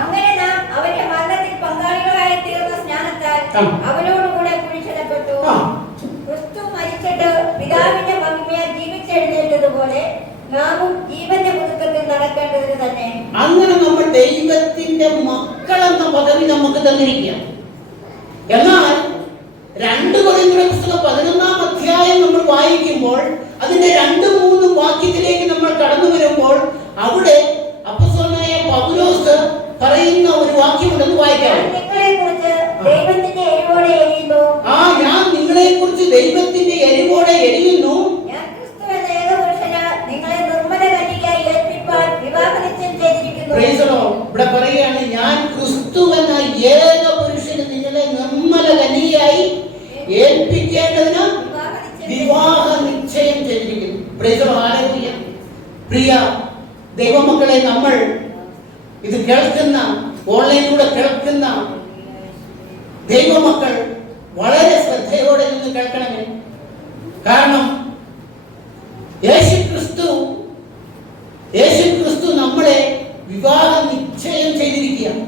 അങ്ങനെ നാം അവന്റെ മരണത്തിൽ പങ്കാളികളായി തീർന്ന സ്നാനത്താൽ അവനോടുകൂടെ കുഴിച്ചിടപ്പെട്ടു. ക്രിസ്തു മരിച്ചിട്ട് പിതാവിന്റെ മഹിമയാൽ ജീവിച്ചെഴുന്നേറ്റതുപോലെ നാമും ജീവന്റെ പുതുക്കത്തിൽ നടക്കേണ്ടതിന് തന്നെ. അങ്ങനെ നമ്മൾ ദൈവത്തിന്റെ മക്കൾ എന്ന പദവി നമുക്ക് തന്നിരിക്കുക. എന്നാൽ 2 കൊരിന്ത്യർ പുസ്തകം 11-ാം അധ്യായം നമ്മൾ വായിക്കുമ്പോൾ അതിന്റെ 2-3 വാക്യത്തിലേക്ക് നമ്മൾ കടന്നു വരുമ്പോൾ അവിടെ അപ്പോസ്തലനായ പൗലോസ് പറയുന്ന ഒരു വാക്യമുണ്ടെന്ന് വായിക്കാം. ഞാൻ നിങ്ങളെ കുറിച്ച് ദൈവത്തിന്റെ എരിവോടെ എരിയുന്നു. ഞാൻ നിങ്ങളെ കുറിച്ച് ദൈവത്തിന്റെ എരിവോടെ എരിയുന്നു. ഞാൻ ക്രിസ്തു എന്ന ഏകപുരുഷന് നിങ്ങളെ നിർമ്മല കന്യകയായി ഏൽപ്പിപ്പാൻ വിവാഹനിശ്ചയം ചെയ്തിരിക്കുന്നു. ഇവിടെ പറയുകയാണ്, ഞാൻ ക്രിസ്തു എന്ന ഏകപുരുഷന് നിങ്ങളെ നിർമ്മല കന്യകയായി ഏൽപ്പിക്കേണ്ടതിന് വിവാഹ നിശ്ചയം ചെയ്തിരിക്കുന്നു. പ്രിയ ദൈവമക്കളെ, നമ്മൾ ഇത് കേൾക്കുന്ന, ഓൺലൈനിലൂടെ കേൾക്കുന്ന ദൈവമക്കൾ വളരെ ശ്രദ്ധയോടെ നിന്ന് കേൾക്കണമേ. കാരണം യേശു ക്രിസ്തു നമ്മളെ വിവാഹ നിശ്ചയം ചെയ്തിരിക്കുകയാണ്.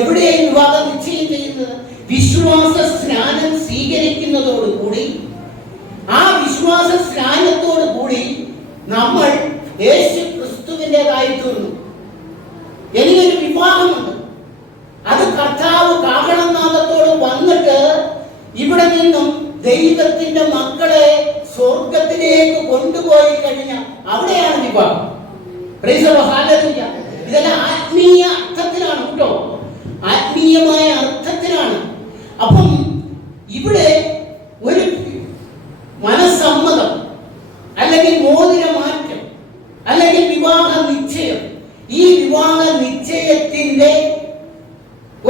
എവിടെയാണ് വിവാഹ നിശ്ചയം ചെയ്യുന്നത്? വിശ്വാസ സ്നാനം സ്വീകരിക്കുന്നതോടുകൂടി, ആ വിശ്വാസ സ്നാനത്തോടു കൂടി നമ്മൾ യേശു ക്രിസ്തുവിൻ്റെതായി തീർന്നു. എനിക്കൊരു വിവാഹമുണ്ട്. അത് കർത്താവ് കാഹളനാദത്തോട് വന്നിട്ട് ഇവിടെ നിന്നും ദൈവത്തിന്റെ മക്കളെ സ്വർഗത്തിലേക്ക് കൊണ്ടുപോയി കഴിഞ്ഞ അവിടെയാണ് വിവാഹം. Price the lord, hallelujah. ഇതെല്ലാം ആത്മീയ അർത്ഥത്തിലാണ് കേട്ടോ, ആത്മീയമായ അർത്ഥത്തിലാണ്. അപ്പം ഇവിടെ ഒരു മനസ്സമ്മതം അല്ലെങ്കിൽ മോതിരമാറ്റം അല്ലെങ്കിൽ വിവാഹ നിശ്ചയം, ഈ വിവാഹ നിശ്ചയത്തിന്റെ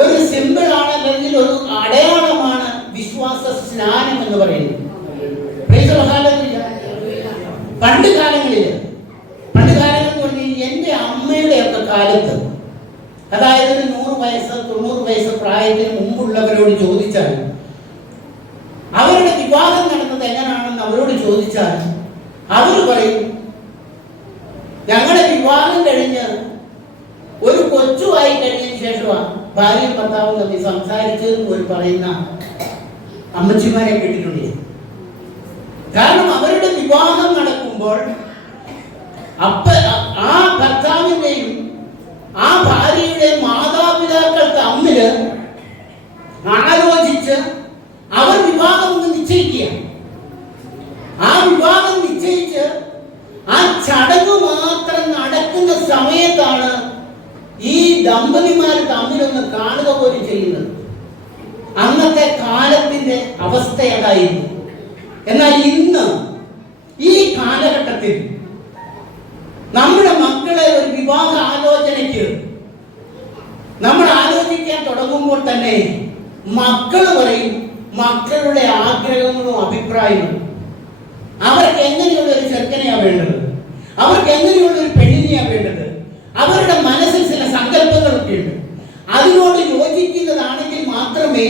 ഒരു സിമ്പിളാണ് അല്ലെങ്കിൽ ഒരു അടയാളമാണ് വിശ്വാസ സ്നാനം എന്ന് പറയുന്നത്. പണ്ട് കാലങ്ങളിൽ എന്ന് പറഞ്ഞാൽ എൻ്റെ അമ്മയുടെ ഒക്കെ കാലത്ത്, അതായത് ഒരു 100 വയസ്സ് 90 വയസ്സ് പ്രായത്തിന് മുമ്പുള്ളവരോട് ചോദിച്ചാൽ, അവരുടെ വിവാഹം നടന്നത് എങ്ങനെയാണെന്ന് അവരോട് ചോദിച്ചാൽ അവർ പറയും, ഞങ്ങളുടെ വിവാഹം കഴിഞ്ഞ് ഒരു കൊച്ചുമായി കഴിഞ്ഞതിന് ശേഷമാണ് ഭാര്യയും ഭർത്താവും തമ്മിൽ സംസാരിച്ചതെന്ന് ഒരു പറയുന്ന അമ്മച്ചിമാരെ കേട്ടിട്ടുണ്ട്. കാരണം അവരുടെ വിവാഹം നടക്കുമ്പോൾ ആ ഭർത്താവിന്റെയും ആ ഭാര്യയുടെയും മാതാപിതാക്കൾ തമ്മിൽ ആലോചിച്ച് അവർ വിവാഹം നിശ്ചയിക്കുക. ആ വിവാഹം നിശ്ചയിച്ച് ആ ചടങ്ങ് മാത്രം നടക്കുന്ന സമയത്താണ് ഈ ദമ്പതിമാർ തമ്മിലൊന്ന് കാണുക പോലും ചെയ്യുന്നത്. അന്നത്തെ കാലത്തിന്റെ അവസ്ഥ അതായിരുന്നു. എന്നാൽ ഇന്ന് ഈ കാലഘട്ടത്തിൽ നമ്മുടെ മക്കളെ ഒരു വിവാഹ ആലോചനയ്ക്ക് നമ്മൾ ആലോചിക്കാൻ തുടങ്ങുമ്പോൾ തന്നെ മക്കൾ പറയും മക്കളുടെ ആഗ്രഹങ്ങളും അഭിപ്രായങ്ങളും. അവർക്ക് എങ്ങനെയുള്ള ഒരു ചെറുക്കനെയാണ് വേണ്ടത്, അവർക്ക് എങ്ങനെയുള്ള ഒരു പെണ്ണിനെയാണ് വേണ്ടത്, അവരുടെ മനസ്സിൽ ചില സങ്കല്പങ്ങളൊക്കെ ഉണ്ട്. അതിനോട് യോജിക്കുന്നതാണെങ്കിൽ മാത്രമേ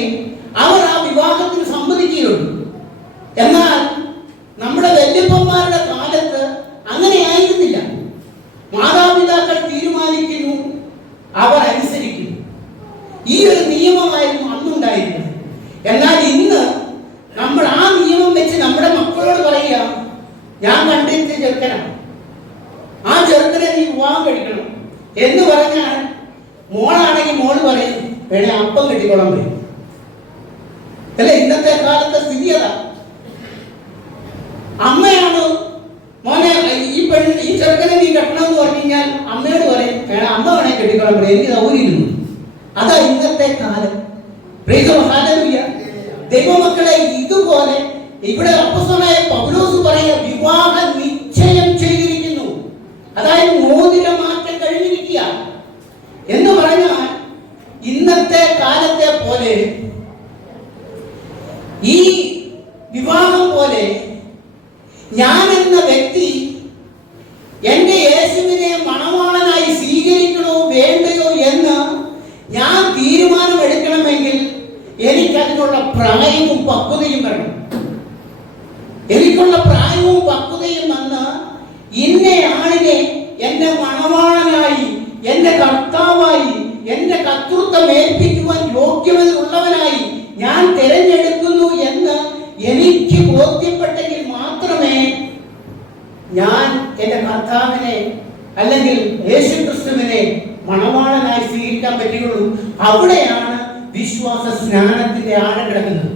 അവർ ആ വിവാഹത്തിന് സമ്മതിക്കുകയുള്ളൂ. എന്നാൽ നമ്മുടെ വല്യപ്പന്മാരുടെ കാലത്ത് അങ്ങനെ ആയിരുന്നില്ല. മാതാപിതാക്കൾ തീരുമാനിക്കുന്നു, അവർ അനുസരിക്കുന്നു. ഈ ഒരു നിയമമായിരുന്നു അന്നുണ്ടായിരുന്നത്. എന്നാൽ ഇന്ന് നമ്മൾ ആ നിയമം വെച്ച് നമ്മുടെ മക്കളോട് പറയുക, ഞാൻ കണ്ടെത്തിയ ചെറുക്കനാണ്, ആ ചെറുക്കനെ നീ വിവാഹം കഴിക്കണം എന്ന് പറഞ്ഞാൽ മോളാണെങ്കിൽ മോള് പറയും വേണേ അപ്പം കെട്ടിക്കോളാൻ പറയും. അല്ലെ ഇന്നത്തെ കാലത്തെ സ്ഥിതി അതാ. അമ്മയാണ് മോനെ ഈ ചെറുക്കനെ നീ കെട്ടണം എന്ന് പറഞ്ഞു കഴിഞ്ഞാൽ അമ്മയോട് പറയും വേണം അമ്മ വേണേ കെട്ടിക്കോളാൻ പറയും, എനിക്ക് സൗകര്യമില്ല. അതാ ഇന്നത്തെ കാലം. Price the lord, hallelujah. ദൈവമക്കളെ, ഇതുപോലെ ഇവിടെ അപ്പോസ്തലനായ പൗലോസ് പറയുക വിവാഹ നിശ്ചയം ചെയ്തിരിക്കുന്നു, അതായത് മോതിരമാറ്റം കഴിഞ്ഞിരിക്കുക എന്ന് പറഞ്ഞാൽ ഇന്നത്തെ കാലത്തെ പോലെ ഈ വിവാഹം പോലെ ഞാൻ എന്ന വ്യക്തി എന്റെ യേശുവിനെ മണവാളനായി സ്വീകരിക്കണോ വേണ്ടയോ എന്ന് ഞാൻ തീരുമാനമെടുക്കണമെങ്കിൽ എനിക്കതിനുള്ള പ്രായവും പക്വതയും വേണം. എനിക്കുള്ള പ്രായവും പക്വതയും വന്ന് ഇന്ന ആളിനെ എന്റെ മണവാളനായി, എന്റെ കർത്താവായി, എന്റെ കർത്തൃത്വം ഏൽപ്പിക്കുവാൻ യോഗ്യതയുള്ളവനായി ഞാൻ തിരഞ്ഞെടുക്കുന്നു എന്ന് എനിക്ക് ബോധ്യപ്പെട്ടെങ്കിൽ മാത്രമേ ഞാൻ എന്റെ കർത്താവിനെ അല്ലെങ്കിൽ യേശുക്രിസ്തുവിനെ മണവാളനായി സ്വീകരിക്കാൻ പറ്റുകയുള്ളൂ. അവിടെയാണ് വിശ്വാസ സ്നാനത്തിന്റെ ആഴം കിടക്കുന്നത്.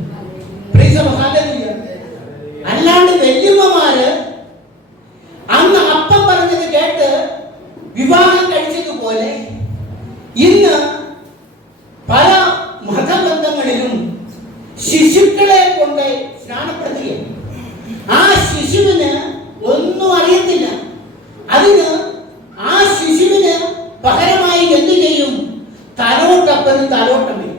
അല്ലാണ്ട് വല്യമ്മമാര് അന്ന് അപ്പം പറഞ്ഞത് കേട്ട് വിവാഹം കഴിച്ചതുപോലെ ഇന്ന് പല മതബന്ധങ്ങളിലും ശിശുക്കളെ കൊണ്ട് സ്നാനപ്പെടുത്തുകയാണ്. ആ ശിശുവിന് ഒന്നും അറിയത്തില്ല. അതിന് ആ ശിശുവിന് പകരമായി എന്തു ചെയ്യും? തലോട്ടപ്പനും തലോട്ടമ്മയും.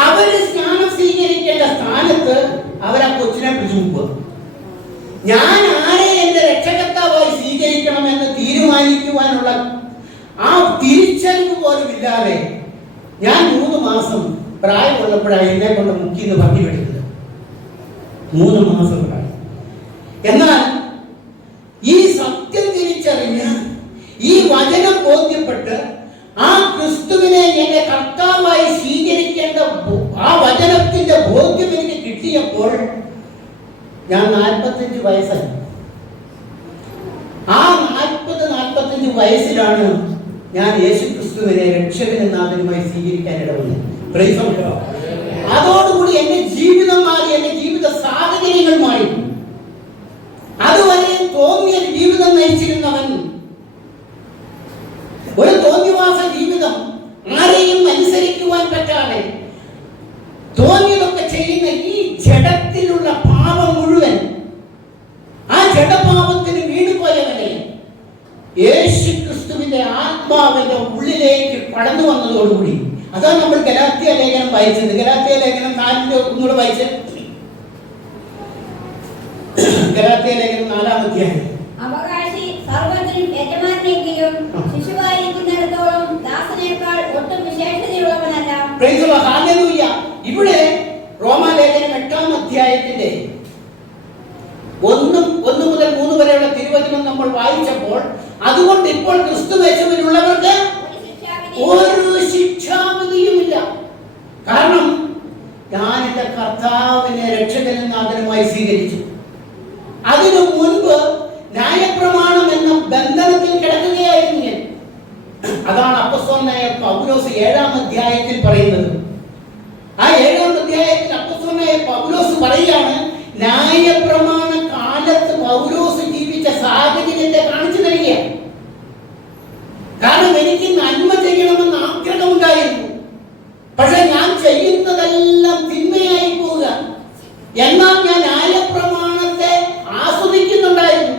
അവര് സ്നാനം സ്വീകരിക്കേണ്ട സ്ഥാനത്ത് അവരാ കൊച്ചിനെ പിടിച്ചു. ഞാൻ ആരെ എന്റെ രക്ഷകർത്താവായി സ്വീകരിക്കണമെന്ന് തീരുമാനിക്കുവാനുള്ള ആ തിരിച്ചറിവ് പോലും ഇല്ലാതെ ഞാൻ 3 മാസം പ്രായമുള്ളപ്പോഴാണ് എന്നെ കൊണ്ട് മുക്കിന്ന് പറഞ്ഞു വിടുന്നത്. 3 മാസം പ്രായം. എന്നാൽ ഈ സത്യം തിരിച്ചറിഞ്ഞ് ഈ വചനം ബോധ്യപ്പെട്ട് ആ ക്രിസ്തുവിനെ എന്റെ കർത്താവായി സ്വീകരിക്കേണ്ട ആ വചനത്തിന്റെ ബോധ്യം എനിക്ക് കിട്ടിയപ്പോൾ ഞാൻ 45 വയസ്സായി. ആ 40-45 വയസ്സിലാണ് ഞാൻ യേശു ക്രിസ്തുവിനെ രക്ഷകനും നാഥനുമായി സ്വീകരിക്കാൻ ഇടവന്നത്. അതോടുകൂടി എന്റെ ജീവിതം മാറി, എന്റെ ജീവിത കടന്നു വന്നതോടുകൂടി, അതാണ് നമ്മൾ ഗലാത്യ ലേഖനം വായിച്ചത്. ഗലാത്യ ലേഖനം 4 ഒന്നുകൂടെ വായിച്ച്. ഗലാത്യ ലേഖനം 4-ാം അധ്യായം. അവകാശി സർവ്വത്തിനും യജമാനെങ്കിലും ശിശുവായിരിക്കുന്നിടത്തോളം ദാസനേക്കാൾ ഒട്ടും വിശേഷതയുള്ളവനല്ല. Praise the lord, hallelujah. ഇവിടെ റോമാലേഖനം 8-ാം അധ്യായത്തിന്റെ 1 മുതൽ 3 വരെയുള്ള തിരുവചനം നമ്മൾ വായിച്ചപ്പോൾ, അതുകൊണ്ട് ഇപ്പോൾ ക്രിസ്തുയേശുവിലുള്ളവർക്ക് ഒരു ശിക്ഷാവിധിയുമില്ല. കാരണം ഞാൻ എൻ്റെ കർത്താവിനെ രക്ഷകനും നാഥനുമായി സ്വീകരിച്ചു. അതിനു മുൻപ് ന്യായപ്രമാണം എന്ന ബന്ധനത്തിൽ കിടക്കുകയായിരുന്നു ഞാൻ. അതാണ് അപ്പോസ്തലനായ പൗലോസ് 7-ാം അധ്യായത്തിൽ പറയുന്നത്. ആ 7-ാം അധ്യായത്തിൽ അപ്പോസ്തലനായ പൗലോസ് പറയുകയാണ്, ന്യായപ്രമാണ കാലത്ത് പൗലോസ് ജീവിച്ച സാഹചര്യത്തെ കാണിച്ചു തരികയാണ്. കാരണം എനിക്ക് നന്മ ചെയ്യണമെന്ന് ആഗ്രഹമുണ്ടായിരുന്നു, പക്ഷെ ഞാൻ ചെയ്യുന്നതെല്ലാം തിന്മയായി പോവുക. എന്നാൽ ഞാൻ ന്യായപ്രമാണത്തെ ആസ്വദിക്കുന്നുണ്ടായിരുന്നു.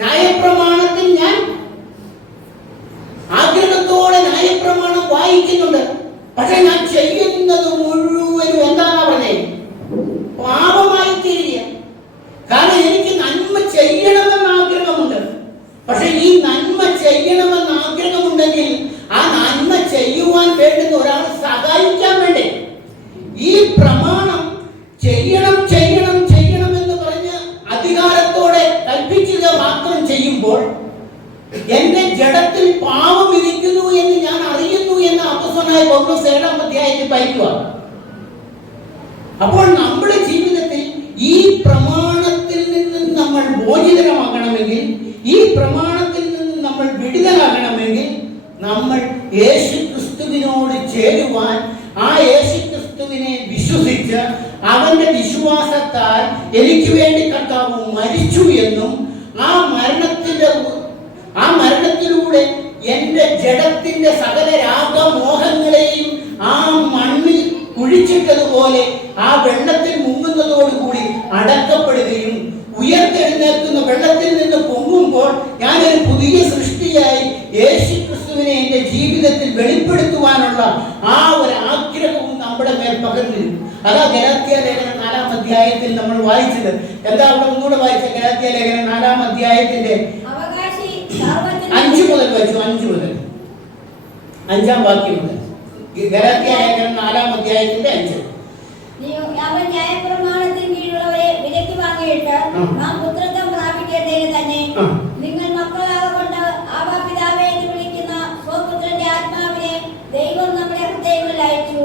ന്യായപ്രമാണത്തിൽ ഞാൻ ആഗ്രഹത്തോടെ ന്യായപ്രമാണം വായിക്കുന്നുണ്ട്. പക്ഷെ ഞാൻ ചെയ്യുന്നത് മുഴുവനും എന്താണ് പറഞ്ഞത്? പാപമായി തീരുക. കാരണം എനിക്ക് നന്മ ചെയ്യണമെന്ന് ആഗ്രഹമുണ്ട്. പക്ഷെ ഈ നന്മ ചെയ്യണമെന്ന് ആഗ്രഹമുണ്ടെങ്കിൽ ആ നന്മ ചെയ്യുവാൻ വേണ്ടുന്ന ഒരാൾ സഹായിക്കാൻ വേണ്ടേ? ഈ പ്രമാണം ചെയ്യണം ചെയ്യണം ചെയ്യണം എന്ന് പറഞ്ഞ് അധികാരത്തോടെ കൽപ്പിക്കുക മാത്രം ചെയ്യുമ്പോൾ എന്റെ ജഡത്തിൽ പാപം ഇരിക്കുന്നു എന്ന് ഞാൻ അറിയുന്നു എന്ന് അപ്പോസ്തലനായ പൗലോസ് 7-ാം അധ്യായത്തിൽ വായിക്കുക. അപ്പോൾ നമ്മുടെ ജീവിതത്തിൽ ഈ പ്രമാണത്തിൽ നിന്ന് നമ്മൾ മോചിതമാകണമെങ്കിൽ, ഈ പ്രമാണത്തിൽ നിന്ന് നമ്മൾ വിടുതലാകണമെങ്കിൽ, നമ്മൾ യേശുക്രിസ്തുവിനോട് ചേരുവാൻ, ആ യേശുക്രിസ്തുവിനെ വിശ്വസിച്ച് അവന്റെ വിശ്വാസത്താൽ എനിക്ക് വേണ്ടി കർത്താവ് മരിച്ചു എന്നും ആ മരണത്തിലൂടെ എന്റെ ജഡത്തിന്റെ സകല രാഗമോഹങ്ങളെയും ആ മണ്ണിൽ കുഴിച്ചിട്ടതുപോലെ ആ വെള്ളത്തിൽ മുങ്ങുന്നതോടുകൂടി അടക്കപ്പെടുകയും ഉയർത്തെഴുന്നേൽക്കുന്ന വെള്ളത്തിൽ നിന്ന് പൊങ്ങുമ്പോൾ ഞാനൊരു പുതിയ സൃഷ്ടിയായി യേശുക്രിസ്തുവിനെ എന്റെ ജീവിതത്തിൽ വെളിപ്പെടുത്തുവാനുള്ള ആ ഒരു ആഗ്രഹവും നമ്മുടെ മേൽ പകർന്നിരുന്നു. അതാ ഗലാത്യ ലേഖനം 4-ാം അധ്യായത്തിൽ നമ്മൾ വായിച്ചത്. എന്താ അവിടെ ഒന്നുകൂടെ വായിച്ച? ഗലാത്യ ലേഖനം 4-ാം അധ്യായത്തിന്റെ 5 മുതൽ വായിച്ചു. 5 മുതൽ 5-ാം വാക്യം മുതൽ. ഗലാത്യ ലേഖനം 4-ാം അധ്യായത്തിന്റെ 5. അവൻ ന്യായപ്രമാണത്തിന് കീഴിലുള്ളവരെ വിലയ്ക്ക് വാങ്ങിയിട്ട് നാം പുത്രത്വം പ്രാപിക്കേണ്ടതിന് തന്നെ നിങ്ങൾ മക്കളാകൊണ്ട് ആബാ പിതാവേ എന്ന് വിളിക്കുന്ന സ്വപുത്രന്റെ ആത്മാവിനെ ദൈവം നമ്മുടെ ഹൃദയങ്ങളിൽ അയച്ചു.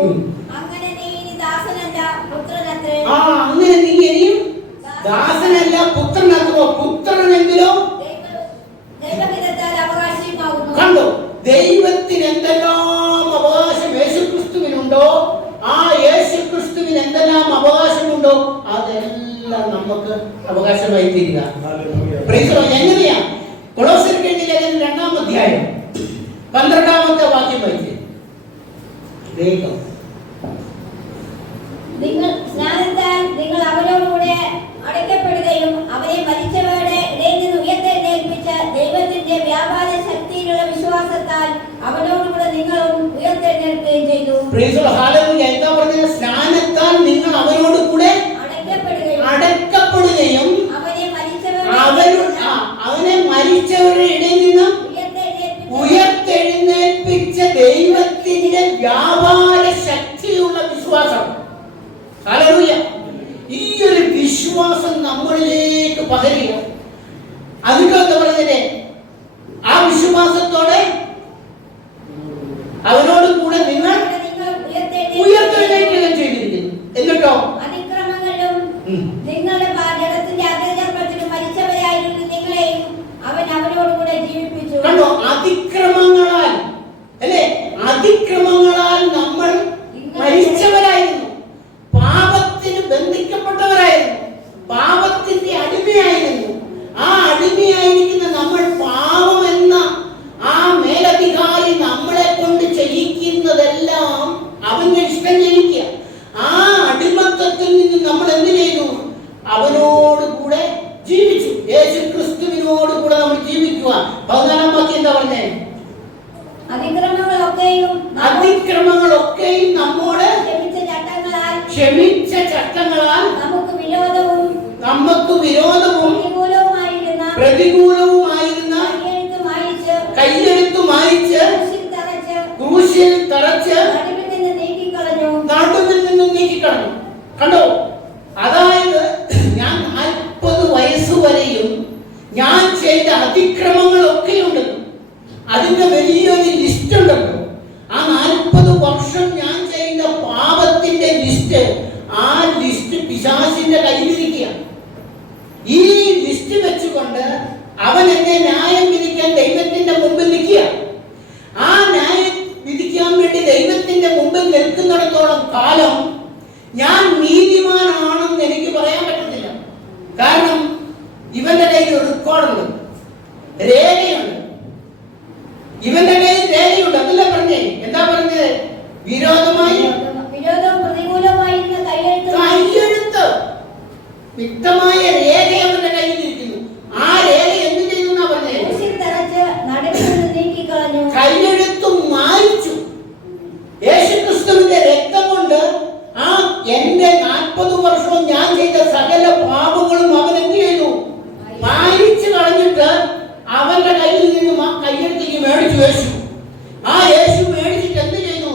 അങ്ങനെ നീ ഇനി ദാസനല്ല പുത്രനത്രേ. അങ്ങനെ നീ ഇനിയും ദാസനല്ല പുത്രനത്രോ. പുത്രനെങ്കിലോ ദൈവഹിതത്താൽ അവകാശിയുമാകുന്നു. കണ്ടോ, ദൈവത്തിന് എന്തെല്ലാം അവകാശം യേശുക്രിസ്തുവിനുണ്ടോ, ആ യേശുക്രിസ്തുവിന് എന്തെല്ലാം അവകാശമുണ്ടോ അതെല്ലാം നമുക്ക് അവകാശമായി തീരുക. എങ്ങനെയാ? കൊളോസ്യർക്ക് എഴുതിയ ലേഖനം 2-ാം അധ്യായം 12-ാമത്തെ വാക്യം വായിച്ചേ. വേഗം. നിങ്ങൾ സ്നാനത്താൽ നിങ്ങൾ അവരോടുകൂടെ അടയ്ക്കപ്പെടുകയും അവരെ മരിച്ചവരുടെ ഇടയിൽ നിന്ന് ഉയർത്തെഴുന്നേൽപ്പിച്ച ദൈവത്തിന്റെ വ്യാപാര ശക്തിയിലുള്ള വിശ്വാസത്താൽ അവരോടുകൂടെ നിങ്ങളും ഉയർത്തെഴുന്നേൽക്കുകയും ചെയ്തു. എന്താ പറഞ്ഞത്? സ്നാനത്താൽ നിങ്ങൾ അവരോടുകൂടെ അടക്കപ്പെടുകയും അവനെ മരിച്ചവരുടെ ഇടയിൽ നിന്ന് ഉയർത്തെഴുന്നേൽപ്പിച്ച ദൈവത്തിന്റെ വ്യാപാര ശക്തിയുള്ള വിശ്വാസം. ഹല്ലേലൂയ. ഈ ഒരു വിശ്വാസം നമ്മളിലേക്ക് പകരുക. അതിനൊക്കെ പറഞ്ഞില്ലേ, ആ വിശ്വാസത്തോടെ അവനോട് കൂടെ നിങ്ങൾ ഉയർത്തെഴുന്നേൽക്കുകയും ചെയ്തിരിക്കുന്നു. എന്നിട്ടോ അതിക്രമങ്ങളിലും നിങ്ങളുടെ ജഡത്തിന്റെ അഗ്രചർമ്മത്തിലും മരിച്ചവരായിരുന്നു നിങ്ങളെയും അവൻ അവരോടുകൂടെ ജീവിപ്പിച്ചു. കണ്ടോ, അതിക്രമങ്ങളാൽ അല്ലേ, അതിക്രമങ്ങളാൽ നമ്മൾ മരിച്ചവരായിരുന്നു, പാപത്തിന് ബന്ധിക്കപ്പെട്ടവരായിരുന്നു, പാപത്തിന്റെ അടിമയായിരുന്നു. ആ അടിമയായിരിക്കുന്ന നമ്മൾ പാപം എന്ന ആ മേലധികാരി നമ്മളെ കൊണ്ട് ചെയ്യിക്കുന്നതെല്ലാം അവന്റെ ഇഷ്ടം ചെയ്യിക്കുക. ആ അടിമത്തത്തിൽ നിന്ന് നമ്മൾ എന്ത് ചെയ്തു? അവനോട് കൂടെ ജീവിച്ചു. യേശുക്രിസ്തുവിനോട് കൂടെ നമ്മൾ ജീവിക്കുക. 14-ാം വാക്യം എന്താ പറഞ്ഞേ? അതിക്രമങ്ങളൊക്കെയും ക്ഷമിച്ച ചട്ടങ്ങളാൽ നമുക്ക് വിരോധവും പ്രതികൂലവുമായിരുന്ന കയ്യെഴുത്തു മായിച്ച് ക്രൂശിൽ തറച്ച് നടുവിൽ നിന്ന് നീക്കിക്കളഞ്ഞു. കണ്ടോ? അതായത് ഞാൻ 40 വയസ്സുവരെയും ഞാൻ ചെയ്ത അതിക്രമങ്ങളൊക്കെ ഉണ്ട്. അതിന്റെ വലിയൊരു ലിസ്റ്റ് ഉണ്ടല്ലോ. ആ 40 വർഷം ഞാൻ ചെയ്ത പാപത്തിന്റെ ലിസ്റ്റ്, ആ ലിസ്റ്റ് പിശാചിന്റെ കയ്യിലിരിക്കുക. ഈ ലിസ്റ്റ് വെച്ചുകൊണ്ട് അവൻ എന്നെ ന്യായം വിധിക്കാൻ ദൈവത്തിന്റെ മുമ്പിൽ നിൽക്കുക. ആ ന്യായം വിധിക്കാൻ വേണ്ടി ദൈവത്തിന്റെ മുമ്പിൽ നിൽക്കുന്നിടത്തോളം കാലം ഞാൻ നീതിമാനാണെന്ന് എനിക്ക് പറയാൻ പറ്റത്തില്ല. കാരണം ഇവന്റെ കയ്യിൽ ഒരു റെക്കോർഡുണ്ട്, രേഖയുണ്ട്. ഇവന്റെ കയ്യിൽ രേഖയുണ്ട്. അതല്ല പറഞ്ഞേ, എന്താ പറഞ്ഞത്? കയ്യെഴുത്ത്, വ്യക്തമായ രേഖ അവന്റെ കയ്യിലിരിക്കുന്നു. ആ രേഖ എന്ത് ചെയ്തു എന്നാ പറഞ്ഞേ? കയ്യെഴുത്തു മായിച്ചു. യേശുക്രിസ്തുവിന്റെ രക്തം കൊണ്ട് ആ എന്റെ 40 വർഷവും ഞാൻ ചെയ്ത സകല പാപങ്ങളും അവൻ എന്ത് ചെയ്തു? മായിച്ചു കളഞ്ഞിട്ട് അവന്റെ കയ്യിൽ നിന്നും ആ കയ്യെഴുത്തേക്ക് മേടിച്ചു യേശു. ആ യേശു മേടിച്ചിട്ട് എന്ത് ചെയ്തു?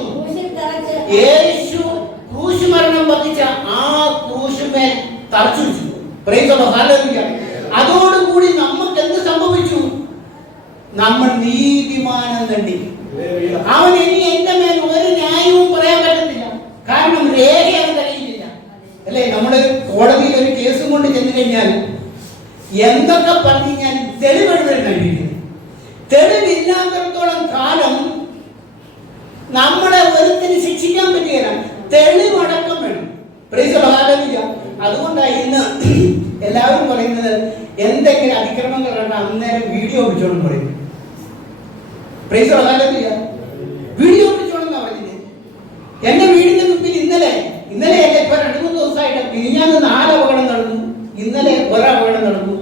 യേശു ക്രൂശ് മരണം വധിച്ച ആ ക്രൂശുമേൽ തറച്ചു വെച്ചു. Price the lord, hallelujah. അതോടുകൂടി നമുക്ക് എന്ത് സംഭവിച്ചു? നമ്മൾ നീതിമാനം കണ്ടി. അവൻ ഇനി എന്റെ മേൽ ഒരു ന്യായവും പറയാൻ പറ്റത്തില്ല. കാരണം രേഖ അവന്റെ കയ്യിലില്ല. അല്ലേ? നമ്മുടെ കോടതിയിൽ ഒരു കേസും കൊണ്ട് ചെന്ന് കഴിഞ്ഞാൽ എന്തൊക്കെ പറഞ്ഞു കഴിഞ്ഞാൽ തെളിവെഴുതാൻ കഴിയില്ല. തെളിവില്ലാത്തടത്തോളം കാലം നമ്മളെ ഒരുത്തിന് ശിക്ഷിക്കാൻ പറ്റുകയില്ല. തെളിവടക്കം വേണം. Price the lord, hallelujah. അതുകൊണ്ടാണ് ഇന്ന് എല്ലാവരും പറയുന്നത് എന്തെങ്കിലും അതിക്രമങ്ങൾ കണ്ട അന്നേരം വീഡിയോ പിടിച്ചോണം പറയും. Praise the lord, hallelujah. Video പിടിച്ചോണെന്നാ പറയുന്നത്. എന്റെ വീടിന്റെ മുമ്പിൽ ഇന്നലെ ഇപ്പൊ 2-3 ദിവസമായിട്ട് മിനിഞ്ഞാന്ന് 4 അപകടം നടന്നു. ഇന്നലെ 1 അപകടം നടന്നു.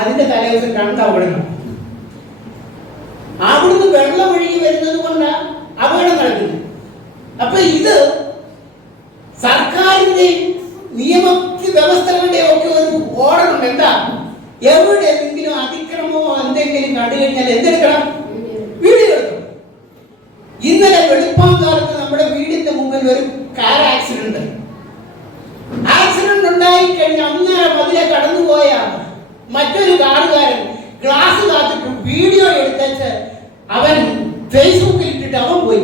അതിന്റെ തലേദിവസം 2 അപകടം നടന്നു. അവിടുന്ന് വെള്ളം ഒഴുകി വരുന്നത് കൊണ്ടാണ് അപകടം നടക്കുന്നത്. അപ്പൊ ഇത് സർക്കാരിന്റെ നിയമ വ്യവസ്ഥകളുടെ ഒക്കെ ഒരു ഓർഡർ ഉണ്ട്. എന്താ? എവിടെയെങ്കിലും അതിക്രമമോ എന്തെങ്കിലും കണ്ടു കഴിഞ്ഞാൽ എന്തെടുക്കണം? വീഡിയോ എടുക്കണം. ഇന്നലെ വെളുപ്പാങ്കാലത്ത് നമ്മുടെ വീടിന്റെ മുമ്പിൽ ഒരു കാർ ആക്സിഡന്റ് ഉണ്ടായി കഴിഞ്ഞാൽ അന്നേരം അതിലെ കടന്നുപോയ മറ്റൊരു കാറുകാരൻ ഗ്ലാസ് കാത്തിട്ട് വീഡിയോ എടുത്തേച്ച് അവൻ ഫേസ്ബുക്കിൽ ഇട്ടിട്ട് അവൻ പോയി.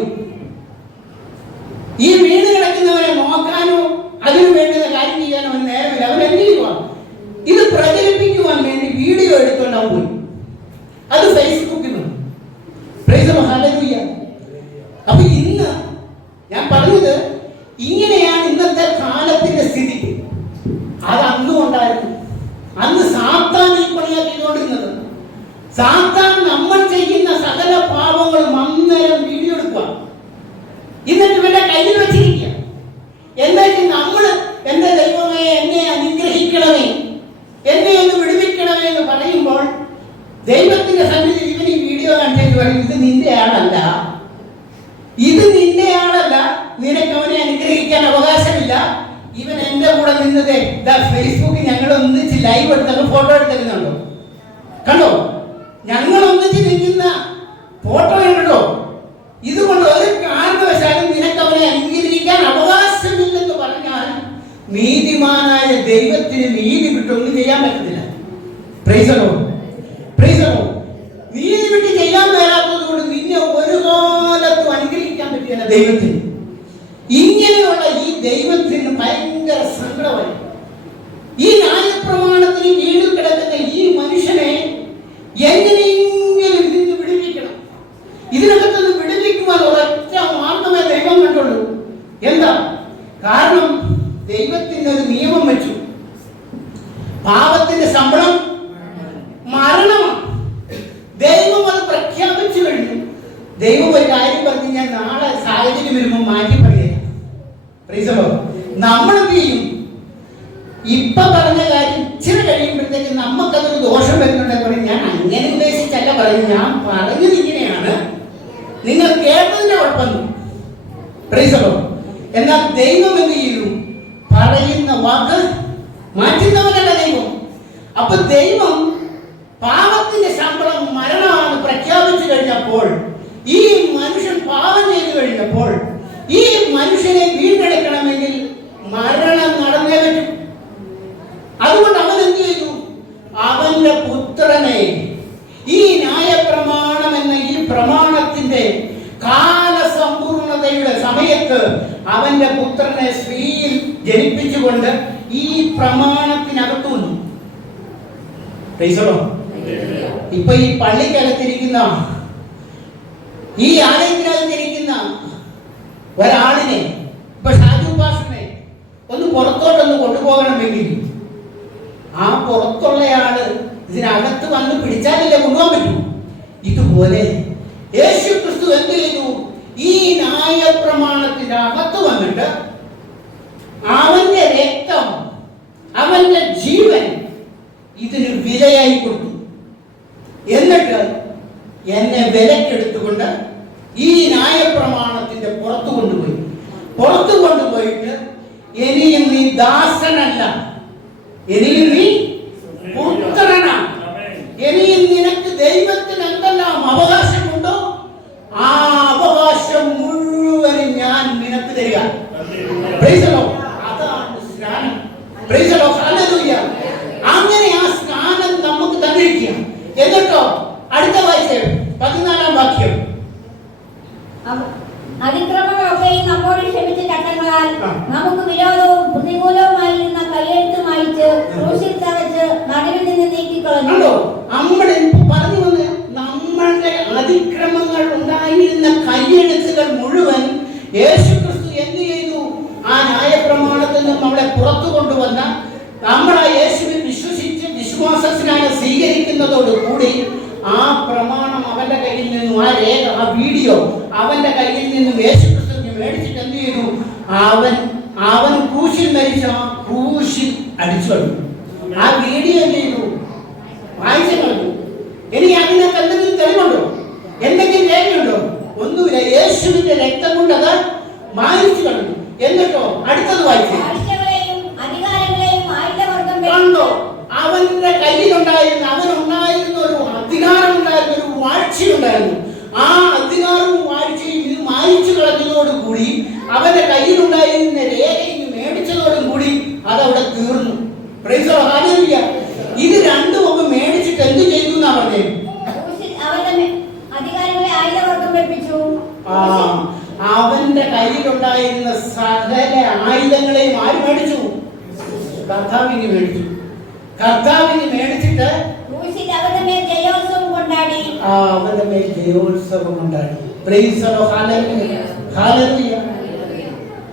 ഈ വീട് കിടക്കുന്നവരെ നോക്കാനോ അതിനു വേണ്ടുന്ന കാര്യം ചെയ്യാനോ അവൻ നേരമില്ല. അവൻ എന്ത് ചെയ്യുവാ? ഇത് പ്രചരിപ്പിക്കുവാൻ വേണ്ടി വീഡിയോ എടുത്തുകൊണ്ട് അവൻ പോയി. അത് ഫേസ്ബുക്കിൽ നിന്ന്. Price the lord, hallelujah. അപ്പൊ ഇന്ന് ഞാൻ പറഞ്ഞത് ഇങ്ങനെയാണ് ഇന്നത്തെ കാലത്തിന്റെ സ്ഥിതി. അത് അന്നും ഉണ്ടായിരുന്നു. അന്ന് സാത്താൻ ഈ പണിയാ ചെയ്തുകൊണ്ടിരുന്നത്. സാത്താൻ നമ്മൾ ചെയ്യുന്ന സകല പാപങ്ങളും അന്നേരം വീഡിയോ എടുക്കുക, എന്നിട്ട് ഇവന്റെ കയ്യിൽ വെച്ചിരിക്കുക. എന്നിട്ട് നമ്മൾ എന്റെ ദൈവമേ എന്നെ അനുഗ്രഹിക്കണമേ, എന്നെ ഒന്ന് വിടുവിക്കണമേ എന്ന് പറയുമ്പോൾ ദൈവത്തിന്റെ സന്നിധിയിൽ ഇവൻ ഈ വീഡിയോ കണ്ടിട്ട് പറയും, ഇത് നിന്റെ ആളല്ല, ഇത് നിന്റെ ആളല്ല, നിനക്ക് അവനെ അനുഗ്രഹിക്കാൻ അവകാശമില്ല. ഇവൻ എന്റെ കൂടെ നിന്നത് ഫേസ്ബുക്കിൽ ഞങ്ങൾ ഒന്നിച്ച് ലൈവ് എടുത്തൊക്കെ ഫോട്ടോ എടുത്തിരുന്നുണ്ടോ? കണ്ടോ? ഞങ്ങൾ ഒന്നിച്ച് നിൽക്കുന്ന ഫോട്ടോ ഉണ്ടോ? ഇതുകൊണ്ട് ഒരു കാരണവശാലും നിനക്ക് അവനെ അനുഗ്രഹിക്കാൻ അവകാശമില്ലെന്ന് പറഞ്ഞാൽ നീതിമാനായ ദൈവത്തിന് നീതി വിട്ടൊന്നും ചെയ്യാൻ പറ്റത്തില്ല. Price the Lord, price the Lord. നീതി വിട്ട് ചെയ്യാൻ മേലാത്തത് കൊണ്ട് നിന്നെ ഒരു കാലത്തും അനുഗ്രഹിക്കാൻ പറ്റില്ല ദൈവത്തിന്. ഇങ്ങനെയുള്ള ഈ ദൈവത്തിന് ഭയങ്കര സങ്കടമായി. ഈ ന്യായപ്രമാണത്തിന് കീഴിൽ കിടക്കുന്ന ഈ മനുഷ്യനെ എങ്ങനെയെങ്കിലും ഇതിന് വിടുവിക്കണം. ഇതിനകത്തുനിന്ന് വിടുവിക്കുവാൻ ഒരൊറ്റ മാർഗമേ ദൈവം കണ്ടുള്ളൂ. എന്താ കാരണം? ദൈവത്തിന് ഒരു നിയമം വെച്ചു. പാപത്തിന്റെ ശമ്പളം മരണമാണ്. ദൈവം അത് പ്രഖ്യാപിച്ചു കഴിഞ്ഞു. ദൈവം ഒരു കാര്യം പറഞ്ഞു, ഞാൻ നാളെ സാഹചര്യം വരുമ്പോൾ മാറ്റി പറയാം. നമ്മൾ എന്ത് ചെയ്യും? ഇപ്പൊ പറഞ്ഞ കാര്യം ഇച്ചിരി കഴിയുമ്പോഴത്തേക്ക് നമുക്കതൊരു ദോഷം വരുന്നുണ്ടെന്ന് പറയും. ഞാൻ അങ്ങനെ ഉദ്ദേശിച്ചല്ല പറയും, ഞാൻ പറഞ്ഞത് ഇങ്ങനെയാണ്, നിങ്ങൾ കേട്ടതിന്റെ കുഴപ്പമൊന്നും. എന്നാൽ ദൈവം എന്ത് ചെയ്തു? മാറ്റുന്നവനല്ല ദൈവം. അപ്പൊ ദൈവം പാപത്തിന്റെ ശമ്പളം മരണമാണ് പ്രഖ്യാപിച്ചു കഴിഞ്ഞപ്പോൾ, ഈ മനുഷ്യൻ പാപം ചെയ്തു കഴിഞ്ഞപ്പോൾ ഈ മനുഷ്യനെ വീണ്ടെടുക്കണമെങ്കിൽ മരണം നടന്നേ പറ്റും. അതുകൊണ്ട് അവൻ എന്ത് ചെയ്തു? അവന്റെ പുത്രനെ, ഈ ന്യായപ്രമാണം എന്ന ഈ പ്രമാണത്തിന്റെ കാലസമ്പൂർണതയുടെ സമയത്ത് അവന്റെ പുത്രനെ സ്ത്രീയിൽ ജനിപ്പിച്ചുകൊണ്ട് ഈ പ്രമാണത്തിനകത്തു വന്നു. ഇപ്പൊ ഈ പള്ളിക്കകത്തിരിക്കുന്ന, ഈ ആലയത്തിനകത്തിരിക്കുന്ന ഒരാളിനെ, ഇപ്പൊ ഷാജു പാസ്റ്ററിനെ ഒന്ന് പുറത്തോട്ടൊന്ന് കൊണ്ടുപോകണമെങ്കിൽ ആ പുറത്തുള്ളയാള് ഇതിനകത്ത് വന്ന് പിടിച്ചാലല്ലേ കൊണ്ടുപോകാൻ പറ്റൂ. ഇതുപോലെ യേശു ക്രിസ്തു എന്ത് ചെയ്തു? ഈ ന്യായപ്രമാണത്തിന്റെ അകത്ത് വന്നിട്ട് അവന്റെ രക്തം, അവന്റെ ജീവൻ ഇതിന് വിലയായി കൊടുത്തു. എന്നിട്ട് എന്നെ വിലക്കെടുത്തുകൊണ്ട് ഈ ന്യായപ്രമാണത്തിന്റെ പുറത്തു കൊണ്ടുപോയിട്ട് ഇനിയും നീ ദാസനല്ല, ഇനിയും നീ പുത്രനാണ്, ഇനിയും നിനക്ക് ദൈവത്തിന് എന്തെല്ലാം അവകാശമുണ്ടോ ആ അവകാശം മുഴുവനും ഞാൻ നിനക്ക് തരിക. അതാണ് സ്നാനം. അങ്ങനെ ആ സ്നാനം നമുക്ക് തന്നിരിക്കുക. എന്നിട്ടോ അടുത്ത വാക്യം 14-ാം വാക്യം, അതിക്രമങ്ങളൊക്കെയും നമ്മോട് ക്ഷമിച്ച ചട്ടങ്ങളാൽ നമുക്ക് വിരോധവും പ്രതികൂലവുമായിരുന്ന കയ്യെഴുത്ത് മായിച്ച് ക്രൂശിൽ തറച്ച് നടുവിൽ നിന്ന് നീക്കിക്കളഞ്ഞു. നമ്മുടെ പറഞ്ഞു വന്ന് നമ്മളുടെ അതിക്രമങ്ങൾ ഉണ്ടായിരുന്ന കയ്യെഴുത്തുകൾ മുഴുവൻ യേശു ക്രിസ്തു എന്ത് ചെയ്തു? ആ ന്യായപ്രമാണത്തിൽ നിന്ന് നമ്മളെ പുറത്തു കൊണ്ടുവന്ന, നമ്മളെ യേശുവിൽ വിശ്വസിച്ച് വിശ്വാസസ്നാനം സ്വീകരിക്കുന്നതോടുകൂടി ആ പ്രമാണം അവന്റെ കയ്യിൽ നിന്നും, ആ രേഖ, ആ വീഡിയോ അവന്റെ കയ്യിൽ നിന്നും യേശു ക്രിസ്തു മേടിച്ചിട്ട് എന്ത് ചെയ്തു? അവൻ ക്രൂശിൽ മരിച്ച ആ ക്രൂശിൽ അടിച്ചു കളഞ്ഞു. ആ വീഡിയോ എന്ത് ചെയ്തു? വായിച്ചു കളഞ്ഞു. ഇനി അതിനകത്ത് എന്തെങ്കിലും തെളിവുണ്ടോ? എന്തെങ്കിലും രേഖയുണ്ടോ? ഒന്നുമില്ല. യേശുവിന്റെ രക്തം കൊണ്ട് അത് മായിച്ചു കളഞ്ഞു. എന്നിട്ടോ അടുത്തത് വായിച്ചു. കണ്ടോ? അവന്റെ കയ്യിലുണ്ടായിരുന്ന, അവനുണ്ടായിരുന്ന ഒരു അധികാരമുണ്ടായിരുന്ന, ഒരു വാഴ്ചയുണ്ടായിരുന്നു. ആ അധികാരവും വാഴ്ചയും ഇത് മായിച്ചു കളഞ്ഞതോടുകൂടി, അവന്റെ കയ്യിലുണ്ടായിരുന്ന രേഖയും മേടിച്ചതോടും കൂടി അതവിടെ തീർന്നു. ഇത് രണ്ടും ഒക്കെ മേടിച്ചിട്ട് എന്ത് ചെയ്തു എന്നാ പറഞ്ഞത്? അവന്റെ കയ്യിലുണ്ടായിരുന്ന സകല ആയുധങ്ങളെയും ആര് മേടിച്ചു? കർത്താവിന് മേടിച്ചു. കർത്താവിന് മേടിച്ചിട്ട് അവന്റെ മേൽ ജയോത്സവം കൊണ്ടാടി.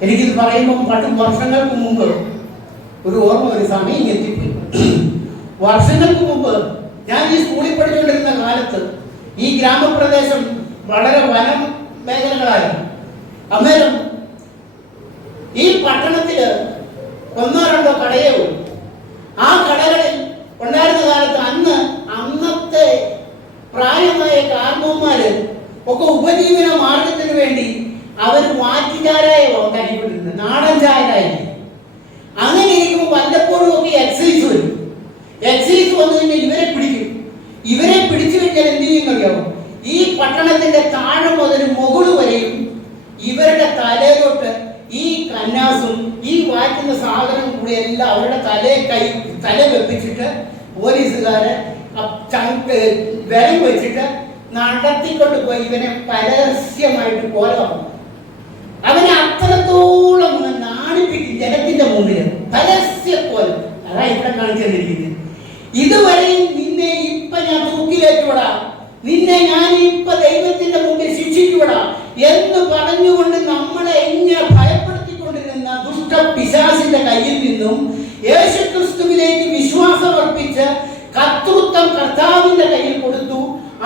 എനിക്കിത് പറയുമ്പോൾ പണ്ട് വർഷങ്ങൾക്ക് മുമ്പ് ഒരു ഓർമ്മ, ഒരു സമയം എത്തിപ്പോയി. വർഷങ്ങൾക്ക് മുമ്പ് ഞാൻ ഈ സ്കൂളിൽ പഠിച്ചുകൊണ്ടിരുന്ന കാലത്ത് ഈ ഗ്രാമപ്രദേശം വളരെ വനം മേഖലകളായിരുന്നു. അന്നേരം ഈ പട്ടണത്തില് 1-2 കടയേ ഉള്ളൂ. ആ കടകളിൽ ഉണ്ടായിരുന്ന കാലത്ത് അന്നത്തെ പ്രായമായ കാർന്നോന്മാര് ഒക്കെ ഉപജീവന മാർഗത്തിന് വേണ്ടി അവർ വാറ്റുചാരായ ഉണ്ടാക്കിക്കൊണ്ടിരുന്നത്, നാടൻ ചായരായിരുന്നു. അങ്ങനെ ഇരിക്കുമ്പോൾ വല്ലപ്പോഴും ഒക്കെ എക്സൈസ് വരും. എക്സൈസ് വന്നു കഴിഞ്ഞാൽ ഇവരെ പിടിക്കും. ഇവരെ പിടിച്ചു കഴിഞ്ഞാൽ എന്ത് ചെയ്യുന്നറിയാമോ? ഈ പട്ടണത്തിന്റെ താഴെ മുതൽ മുകള് വരെയും ഇവരുടെ തലയിലോട്ട് ഈ കന്നാസും ഈ വാറ്റുന്ന സാധനം കൂടി എല്ലാം അവരുടെ തല വെപ്പിച്ചിട്ട് പോലീസുകാര് വിലം വെച്ചിട്ട് നടത്തിക്കൊണ്ട് പോയി ഇവനെ പരസ്യമായിട്ട് കൊലവാക്കും. അവനെ അത്രത്തോളം നാണിപ്പിക്കും ജനത്തിന്റെ മുമ്പിൽ, പരസ്യക്കൊല. അതാ ഇവിടെ കാണിച്ചിരിക്കുന്നത്. ഇതുവരെയും നിന്നെ ഇപ്പൊ ഞാൻ തൂക്കിലേറ്റുവിടാ, നിന്നെ ഞാൻ ഇപ്പൊ ദൈവത്തിന്റെ മുമ്പിൽ ശിക്ഷിച്ചുവിടാ എന്ന് പറഞ്ഞുകൊണ്ട് നമ്മളെ എങ്ങനെ ഭയപ്പെടുത്തിക്കൊണ്ടിരുന്ന ദുഷ്ട പിശാചിന്റെ കയ്യിൽ നിന്നും യേശുക്രിസ്തുവിലേക്ക് വിശ്വാസം അർപ്പിച്ച് കർത്തൃത്വം കർത്താവിന്റെ കയ്യിൽ കൊടുത്തു.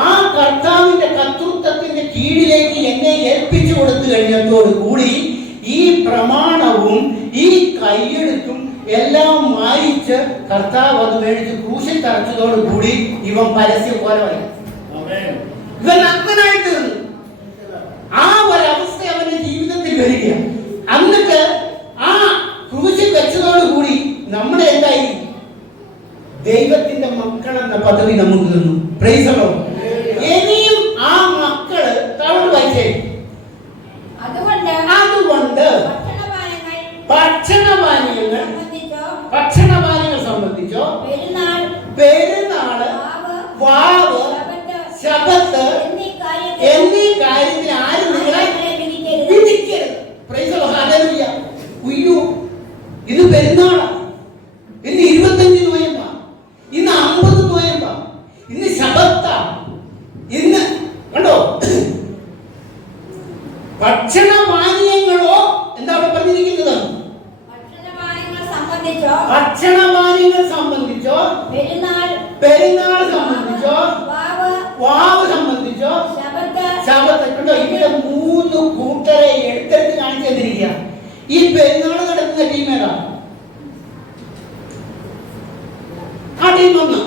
ആ കർത്താവിന്റെ കർത്തൃത്വത്തിന്റെ കീഴിലേക്ക് എന്നെ ഏൽപ്പിച്ചു കൊടുത്തു കഴിഞ്ഞതോടു കൂടി ഈ പ്രമാണവും ഈ കൈയെഴുത്തും എല്ലാം മായിച്ച് കർത്താവ് അത് മേടിച്ച് ക്രൂശിൽ തറച്ചതോടുകൂടി ഇവൻ പരസ്യം പോലെ ഇവൻ അഗ്നായിട്ട് ആ ഒരവസ്ഥ അവന്റെ ജീവിതത്തിൽ വരിക. എന്നിട്ട് ആ ക്രൂശിൽ വെച്ചതോടുകൂടി നമ്മളെ എന്തായി ദൈവത്തിന്റെ മക്കൾ എന്ന പദവി നമുക്ക് തന്നു. Price the Lord. ഇനിയും ആ മക്കള് താഴോട്ട് വായിച്ചേ. അതുകൊണ്ട് ഭക്ഷണപാനീയങ്ങൾ സംബന്ധിച്ചോ പെരുന്നാള്, വാവ്, ശബത്ത് എന്നീ കാര്യത്തിൽ ആരും നിങ്ങളെ വിധിക്കരുത്. Praise the lord. ഹല്ലേലൂയ. ഉയ്യോ, ഇത് പെരുന്നാളാ, ഇന്ന് 25 നോയമ്പാ, ഇന്ന് 50 നോയമ്പാ, ഇന്ന് ശബത്താ, ഇന്ന് കണ്ടോ ഭക്ഷണപാനീയങ്ങളോ എന്താ അവിടെ പറഞ്ഞിരിക്കുന്നത്? ഭക്ഷണപാനീയങ്ങൾ സംബന്ധിച്ചോ പെരുന്നാൾ സംബന്ധിച്ചോ വാവ് സംബന്ധിച്ചോ ശബത്ത്. കണ്ടോ, ഇവിടെ 3 കൂട്ടരെ എടുത്തെടുത്ത് കാണിച്ചു തന്നിരിക്കുക. ഈ പെരുന്നാൾ നടക്കുന്ന ടീം ഏതാ? ആ ടീം ഒന്ന്.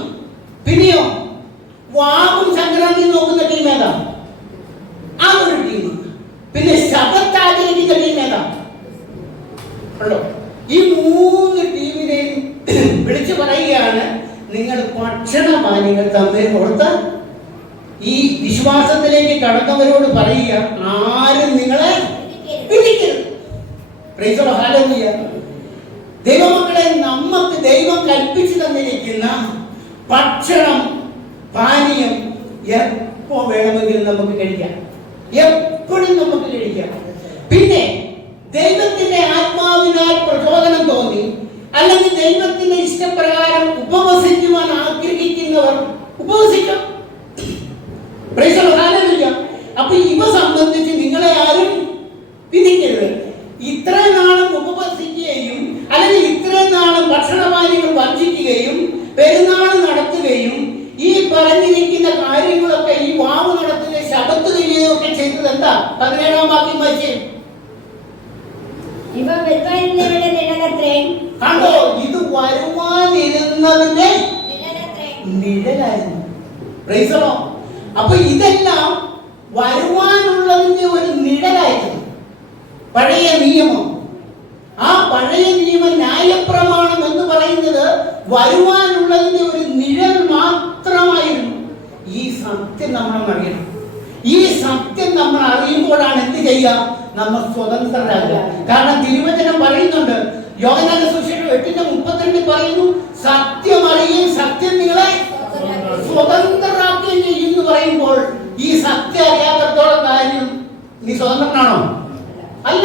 പിന്നെയോ വാവും സംക്രാന്തി നോക്കുന്ന ടീം ഏതാ? അതൊരു ടീം. പിന്നെ ശബത്ത് ആചരിക്കുന്ന ടീം ഏതാ? ഉണ്ടോ? ഈ 3 ടീമിനെയും വിളിച്ചു പറയുകയാണ്, നിങ്ങൾ ഭക്ഷണപാനീയങ്ങൾ തമ്മിൽ കൊടുത്ത് ഈ വിശ്വാസത്തിലേക്ക് കടന്നവരോട് പറയുക, ആരും നിങ്ങളെ വിധിക്കരുത്. Praise the lord. ഹല്ലേലൂയ. ദൈവമക്കളെ, നമുക്ക് ദൈവം കൽപ്പിച്ചു തന്നിരിക്കുന്ന ഭക്ഷണം പാനീയം എപ്പോ വേണമെങ്കിലും നമുക്ക് കഴിക്കാം, എപ്പോഴും നമുക്ക് കഴിക്കാം. പിന്നെ ദൈവത്തിന്റെ ആത്മാവിനാൽ പ്രചോദനം തോന്നി അല്ലെങ്കിൽ ദൈവത്തിന്റെ ഇഷ്ടപ്രകാരം ഉപവസിക്കുവാൻ ആഗ്രഹിക്കുന്നവർ ഉപവസിക്കാം. Praise the lord. ഹല്ലേലൂയ. അപ്പൊ ഇവ സംബന്ധിച്ച് നിങ്ങളെ ആരും വിധിക്കരുത്. ഇത്രയും നാളും ഉപവസിക്കുകയും അല്ലെങ്കിൽ ഇത്രയും നാളും ഭക്ഷണപാനീയങ്ങൾ വർജിക്കുകയും പെരുന്നാൾ നടത്തുകയും ഈ പറഞ്ഞിരിക്കുന്ന കാര്യങ്ങളൊക്കെ ഈ വാവ് നടത്തുകയും ശബത്ത് കഴിയുകയും ഒക്കെ ചെയ്തത് എന്താ? 17-ാം വാക്യം വായിച്ചേ. കണ്ടോ, ഇത് വരുവാനിരുന്നതിന്റെ നിഴലായിരുന്നു. Praise the lord. അപ്പൊ ഇതെല്ലാം വരുവാനുള്ളതിന്റെ ഒരു നിഴലായിരുന്നു. പഴയ നിയമം, ആ പഴയ നിയമ ന്യായപ്രമാണം എന്ന് പറയുന്നത് വരുവാനുള്ളതിന്റെ ഒരു നിഴൽ മാത്രമായിരുന്നു. ഈ സത്യം നമ്മൾ അറിയണം. ഈ സത്യം നമ്മൾ അറിയുമ്പോഴാണ് എന്ത് ചെയ്യുക? നമ്മൾ സ്വതന്ത്രരാകുക. കാരണം തിരുവചനം പറയുന്നുണ്ട്, യോഹന്നാന്റെ സുവിശേഷം 8:32 പറയുന്നു, സത്യം അറിയുകയും സത്യം നിങ്ങളെ സ്വതന്ത്രരാക്കുകയും ചെയ്യും എന്ന് പറയുമ്പോൾ ഈ സത്യം അറിയാത്തത്തോളം കാര്യം നീ സ്വതന്ത്രനാണോ? അല്ല.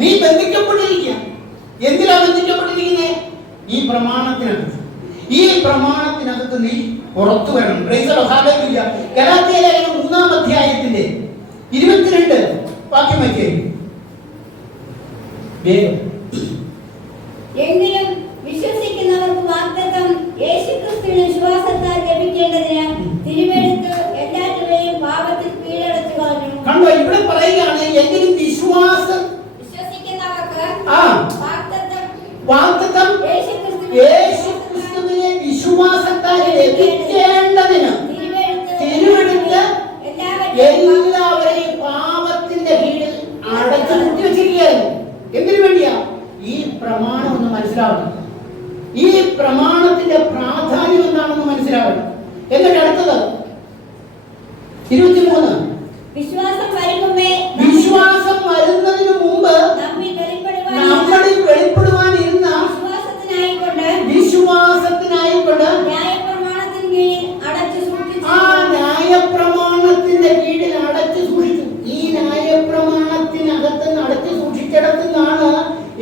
നീ ബന്ധിക്കപ്പെട്ടിരിക്കുക. എന്തിനാ ബന്ധിക്കപ്പെട്ടിരിക്കുന്നത്? ഈ പ്രമാണത്തിനകത്ത്. ഈ പ്രമാണത്തിനകത്ത് നീ പുറത്തു വരണം. Price the lord. Hallelujah. Galatia ലേഖനം 3-ാം അധ്യായത്തിന്റെ 22 വാക്യം വയ്ക്കേ. എങ്കിലും വിശ്വസിക്കുന്നവർക്ക് വാഗ്ദത്തം യേശുക്രിസ്തുവിന്റെ വിശ്വാസത്താൽ ലഭിക്കേണ്ടതിന് തിരുവെടുത്ത് എല്ലാവരെയും പാപത്തിൽ കീഴടച്ചു കളഞ്ഞു. കണ്ടോ, ഇവിടെ പറയുകയാണ്, എങ്കിലും വിശ്വാസത്തിനെ വിശ്വാസത്താൽ ലഭിക്കേണ്ടതിന് തിരുവെടുത്ത് എല്ലാവരെയും പാപത്തിന്റെ കീഴിൽ അടച്ചു നിർത്തി വെച്ചിരിക്കുകയായിരുന്നു. എന്തിനു വേണ്ടിയാ? ഈ പ്രമാണം ഒന്ന് മനസ്സിലാവണം. ഈ പ്രമാണത്തിന്റെ പ്രാധാന്യം എന്താണെന്ന് മനസ്സിലാവണം. എന്നിട്ട് അടുത്തത് 23. വിശ്വാസം വരുന്നതിന് മുമ്പ് നമ്മളിൽ വെളിപ്പെടുവാനിരുന്ന വിശ്വാസത്തിനായിക്കൊണ്ട് ആ ന്യായപ്രമാണത്തിന്റെ കീഴിൽ അടച്ചു സൂക്ഷിച്ചു. ഈ ന്യായപ്രമാണത്തിനകത്ത് അടച്ചു സൂക്ഷിച്ചിടത്തുനിന്നാണ്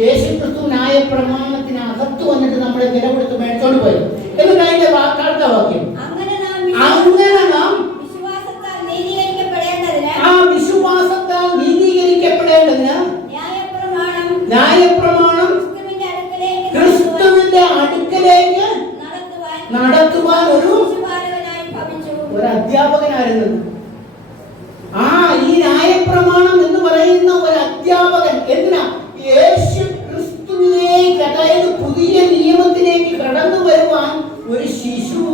യേശുക്രിസ്തു ന്യായപ്രമാണത്തിനകത്ത് വന്നിട്ട് നമ്മളെ വിലപ്പെടുത്ത് മേടിച്ചോണ്ട് പോയി. എന്നിട്ട് അതിന്റെ അടുത്ത വാക്യം, അങ്ങനെ നാം ആ വിശ്വാസത്താൽ നീതീകരിക്കപ്പെടേണ്ടതിന് ന്യായപ്രമാണം ക്രിസ്തുവിന്റെ അടുക്കലേക്ക് നടത്തുവാൻ ഒരു അധ്യാപകനായിരുന്നു. ഈ ന്യായപ്രമാണം എന്ന് പറയുന്ന ഒരു അധ്യാപകൻ എന്തിനാ? യേശു ക്രിസ്തുവിലേക്ക്, അതായത് പുതിയ നിയമത്തിലേക്ക് കടന്നു വരുവാൻ ഒരു ശിശു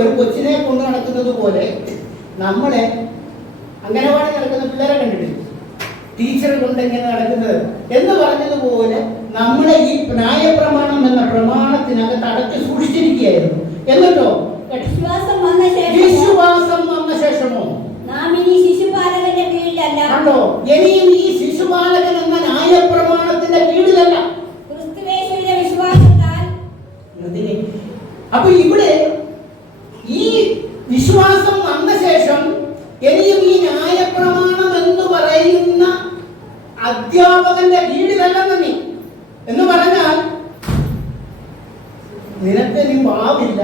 ഒരു കൊച്ചിനെ കൊണ്ട് നടക്കുന്നത് പോലെ നമ്മളെ അംഗനവാടി നടക്കുന്ന പിള്ളേരെ കണ്ടിട്ടില്ല, ടീച്ചർ കൊണ്ട് എങ്ങനെ നടക്കുന്നത് എന്ന് പറഞ്ഞതുപോലെ നമ്മളെ ഈ ന്യായപ്രമാണം എന്ന പ്രമാണ പാത്രത്തിനകത്ത് അടച്ച് സൂക്ഷിച്ചിരിക്കുകയായിരുന്നു. എന്നിട്ടോ വിശ്വാസം വന്ന ശേഷമോ നാം ഇനി ശിശുപാലകന്റെ കീഴിലല്ല. കണ്ടോ, ഇനിയും ഈ ശിശുപാലകൻ എന്ന ന്യായപ്രമാണത്തിന്റെ കീഴിലല്ല, ക്രിസ്തുയേശുവിന്റെ വിശ്വാസത്താൽ. അപ്പൊ ഇവിടെ ഈ വിശ്വാസം വന്ന ശേഷം ഇനിയും ഈ ന്യായപ്രമാണം എന്ന് പറയുന്ന അധ്യാപകന്റെ കീഴിലല്ലെന്ന് നീ എന്ന് പറഞ്ഞാൽ നിനക്ക് ഭാവില്ല,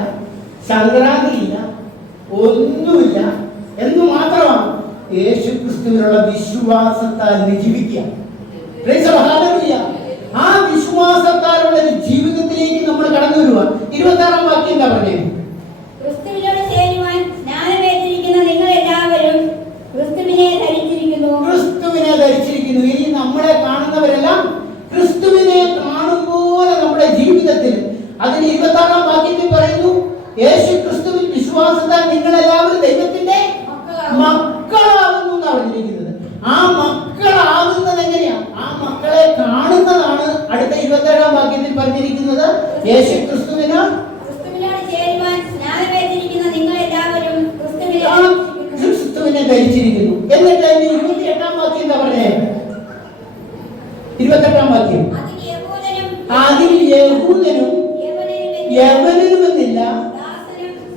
സംക്രാന്തിയില്ല, ഒന്നുമില്ല എന്ന് മാത്രമാണ് യേശു ക്രിസ്തുവിനുള്ള വിശ്വാസത്താൽ നീ ജീവിക്കുക. ആ വിശ്വാസത്താലുള്ള ഒരു ജീവിതത്തിലേക്ക് നമ്മൾ കടന്നു വരുക. 26-ാം വാക്യം എന്താ പറഞ്ഞേ? ക്രിസ്തുവിനോട് ചേരുവാൻ സ്നാനമേറ്റിരിക്കുന്ന നിങ്ങൾ എല്ലാവരും ക്രിസ്തുവിനെ ധരിച്ചിരിക്കുന്നു. ക്രിസ്തുവിനെ ധരിച്ചിരിക്കുന്നു. ഇനി നമ്മളെ കാണുന്നവരെല്ലാം ക്രിസ്തുവിനെ കാണുമ്പോലെ നമ്മുടെ ജീവിതത്തിൽ. അതിന് 26-ാം വാക്യത്തിൽ പറയുന്നു, യേശു ക്രിസ്തുവിൽ വിശ്വാസത്താൽ നിങ്ങൾ എല്ലാവരും ദൈവത്തിന്റെ മക്കളാകുന്നു എന്നാണ് പറഞ്ഞിരിക്കുന്നത്. ആ മക്കളാകുന്നത് എങ്ങനെയാ? ആ മക്കളെ കാണുന്നതാണ് അടുത്ത 27-ാം വാക്യത്തിൽ പറഞ്ഞിരിക്കുന്നത്. യേശു ക്രിസ്തുവിനോട് ചേരുവാൻ സ്നാനമേറ്റിരിക്കുന്ന നിങ്ങൾ എല്ലാവരും ക്രിസ്തുവിനെ ധരിച്ചിരിക്കുന്നു. എന്നിട്ട് 28-ാം വാക്യം എന്താ പറഞ്ഞേ? 28-ാം വാക്യം, അതിൽ യഹൂദനും യവനനുമെന്നില്ല,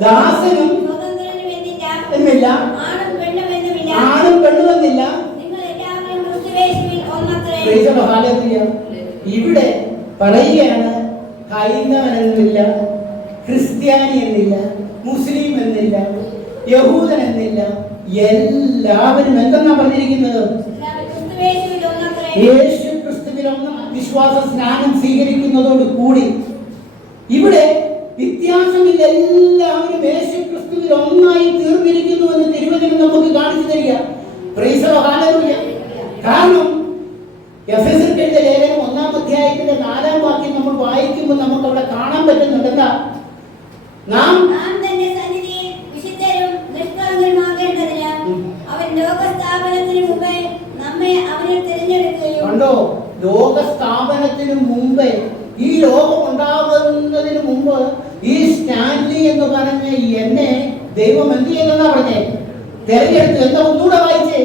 ദാസനും എന്നില്ല, ആണും പെണ്ണുമെന്നില്ല. ഇവിടെ പറയുകയാണ്, ഹൈന്ദവനെന്നില്ല, ക്രിസ്ത്യാനി എന്നില്ല, മുസ്ലിം എന്നില്ല, യഹൂദൻ എന്നില്ല, എല്ലാവരും എന്തെന്നാ പറഞ്ഞിരിക്കുന്നത്? യേശു ക്രിസ്തുവിൽ വിശ്വാസ സ്നാനം സ്വീകരിക്കുന്നതോട് കൂടി ഇവിടെ വ്യത്യാസമില്ല, എല്ലാവരും യേശു ക്രിസ്തുവിൽ ഒന്നായി തീർന്നിരിക്കുന്നു എന്ന് തിരുവചനം നമുക്ക് കാണിച്ചു തരിക. കാരണം എഫെസ്യർക്കെഴുതിയ ലേഖനം 1-ാം അധ്യായത്തിന്റെ 4-ാം വാക്യം നമ്മൾ വായിക്കുമ്പോൾ നമുക്ക് അവിടെ കാണാൻ പറ്റുന്നുണ്ട്. എന്താ? നാം തന്റെ സന്നിധിയിൽ വിശുദ്ധരും നിഷ്കളങ്കരുമാകേണ്ടതിന് അവൻ ലോകസ്ഥാപനത്തിന് മുമ്പേ നമ്മെ അവനിൽ തിരഞ്ഞെടുക്കുകയും. കണ്ടോ, ലോകസ്ഥാപനത്തിന് മുമ്പേ, ഈ ലോകം ഉണ്ടാകുന്നതിന് മുമ്പ് ഈ സ്റ്റാൻലി എന്ന് പറഞ്ഞ എന്നെ ദൈവം എന്ത് ചെയ്യുന്ന പറഞ്ഞേ? തെരഞ്ഞെടുത്തു. എന്താ? ഒന്നുകൂടെ വായിച്ചേ.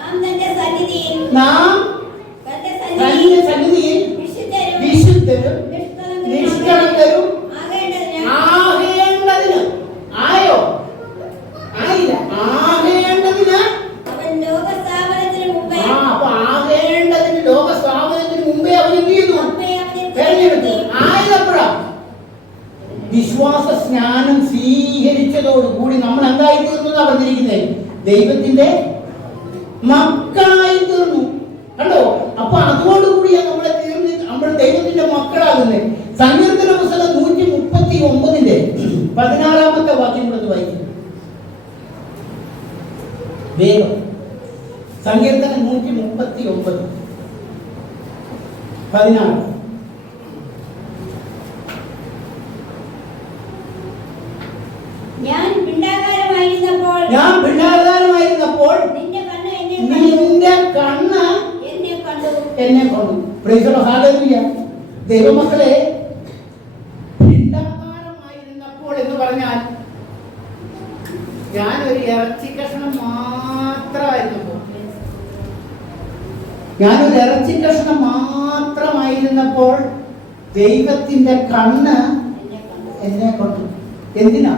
നാം തന്റെ സന്നിധിയിൽ വിശുദ്ധരും നിഷ്കളങ്കരും ആകേണ്ടതിന്. ആയോ? ആയില്ല. ആകേണ്ടതിന് അവൻ ലോകസ്ഥാപനത്തിന് മുമ്പേ. അപ്പൊ ആകേണ്ടതിന് ലോകസ്ഥാപനത്തിന് മുമ്പേ അവൻ എന്ത് ചെയ്യുന്നു? തെരഞ്ഞെടുത്തു. ആയതപ്പോഴാ വിശ്വാസ സ്നാനം സ്വീകരിച്ചതോടുകൂടി നമ്മൾ എന്തായി തീർന്നു പറഞ്ഞിരിക്കുന്നത്? ദൈവത്തിന്റെ മക്കളായി തീർന്നു. കണ്ടോ? അപ്പൊ അതോടുകൂടിയാണ് നമ്മളെ തീർന്ന് നമ്മൾ ദൈവത്തിന്റെ മക്കളാകുന്നത്. സങ്കീർത്തന പുസ്തകം 139-ന്റെ 16-ാമത്തെ വാക്യം കൂടെ വായിക്കും വേഗം. സങ്കീർത്തനം 139 16. ഞാൻ പിണ്ഡാകാരമായിരുന്നപ്പോൾ നിന്റെ കണ്ണ് എന്നെ കണ്ടു. Price the lord. ഹല്ലേലൂയ. ദൈവമക്കളെ, പിണ്ഡാകാരമായിരുന്നപ്പോൾ എന്ന് പറഞ്ഞാൽ ഞാനൊരു ഇറച്ചി കഷ്ണം മാത്രമായിരുന്നപ്പോൾ ദൈവത്തിന്റെ കണ്ണ് എന്നെ കണ്ടു. എന്തിനാ?